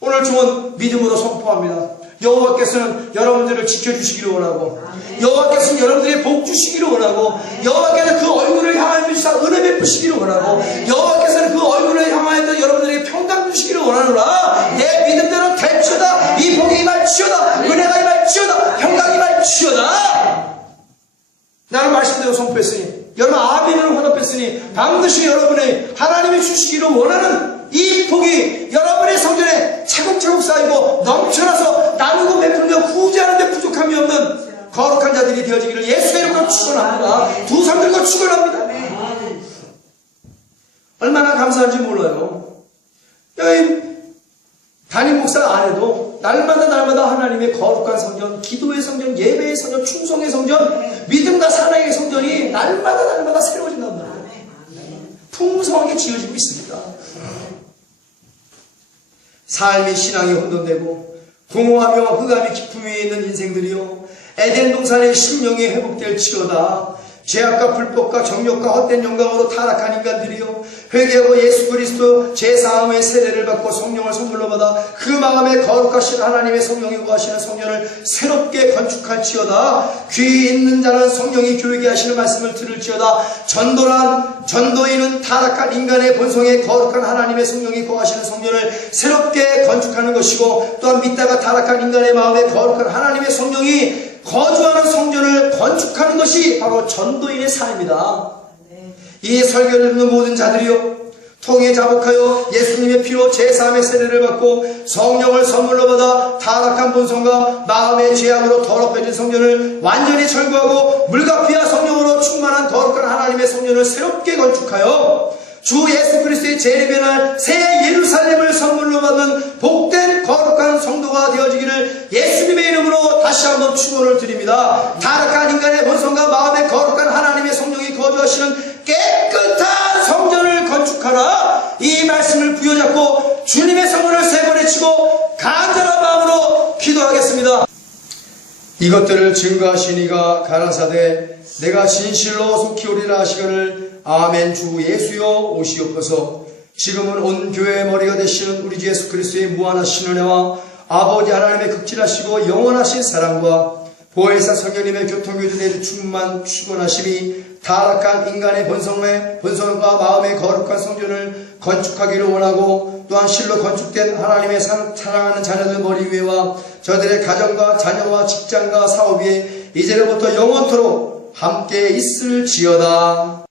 오늘 좋은 믿음으로 선포합니다. 여호와께서는 여러분들을 지켜주시기를 원하고, 여호와께서는 여러분들에게 복 주시기를 원하고, 여호와께서는 그 얼굴을 향하여 은혜 베푸시기를 원하고, 여호와께서는 그 얼굴을 향하여 여러분들에게 평강 주시기를 원하노라. 내 믿음대로 될지어다. 이 복이 임할지어다. 은혜가 임할지어다. 평강이 임할지어다. 나는 말씀대로 선포했으니, 여러분 아멘으로 화답했으니 반드시 여러분의 하나님이 주시기를 원하는 이 복이 여러분의 성전에 차곡차곡 쌓이고 넘쳐나서 나누고 베풀며 구제하는 데 부족함이 없는 거룩한 자들이 되어지기를 예수의 이름으로 축원합니다. 두 손 들고 축원합니다. 얼마나 감사한지 몰라요. 여기 담임 목사 안 해도 날마다 하나님의 거룩한 성전, 기도의 성전, 예배의 성전, 충성의 성전, 믿음과 사랑의 성전이 날마다 새로워진단 말이에요. 풍성하게 지어지고 있습니다. 삶이 신앙이 혼돈되고 공허하며 흑암이 깊음 위에 있는 인생들이요, 에덴 동산의 심령이 회복될지어다. 죄악과 불법과 정욕과 헛된 영광으로 타락한 인간들이요, 회개하고 예수 그리스도 제4회의 세례를 받고 성령을 선물로 받아 그 마음에 거룩하신 하나님의 성령이 거하시는 성전을 새롭게 건축할지어다. 귀 있는 자는 성령이 교육에 하시는 말씀을 들을지어다. 전도인은 타락한 인간의 본성에 거룩한 하나님의 성령이 거하시는 성전을 새롭게 건축하는 것이고, 또한 믿다가 타락한 인간의 마음에 거룩한 하나님의 성령이 거주하는 성전을 건축하는 것이 바로 전도인의 삶이다. 이 설교를 듣는 모든 자들이요, 통에 자복하여 예수님의 피로 제3의 세례를 받고 성령을 선물로 받아 타락한 본성과 마음의 죄악으로 더럽혀진 성전을 완전히 철거하고 물과 피와 성령으로 충만한 거룩한 하나님의 성전을 새롭게 건축하여 주 예수 그리스도의 재림의 날 새 예루살렘을 선물로 받는 복된 거룩한 성도가 되어지기를 예수님의 이름으로 다시 한번 축원을 드립니다. 타락한 인간의 본성과 마음에 거룩한 하나님의 성령이 거주하시는 깨끗한 성전을 건축하라. 이 말씀을 부여잡고 주님의 성문을 세 번 외치고 간절한 마음으로 기도하겠습니다. 이것들을 증거하시니가 가라사대 내가 진실로 속히 오리라 하시거늘 아멘. 주 예수여 오시옵소서. 지금은 온 교회의 머리가 되시는 우리 주 예수 그리스도의 무한하신 은혜와 아버지 하나님의 극진하시고 영원하신 사랑과 보혜사 성령님의 교통교준의 충만 축원하심이 타락한 인간의 본성과 마음의 거룩한 성전을 건축하기를 원하고, 또한 실로 건축된 하나님의 사랑하는 자녀들 머리 위에와 저들의 가정과 자녀와 직장과 사업 위에 이제로부터 영원토록 함께 있을지어다.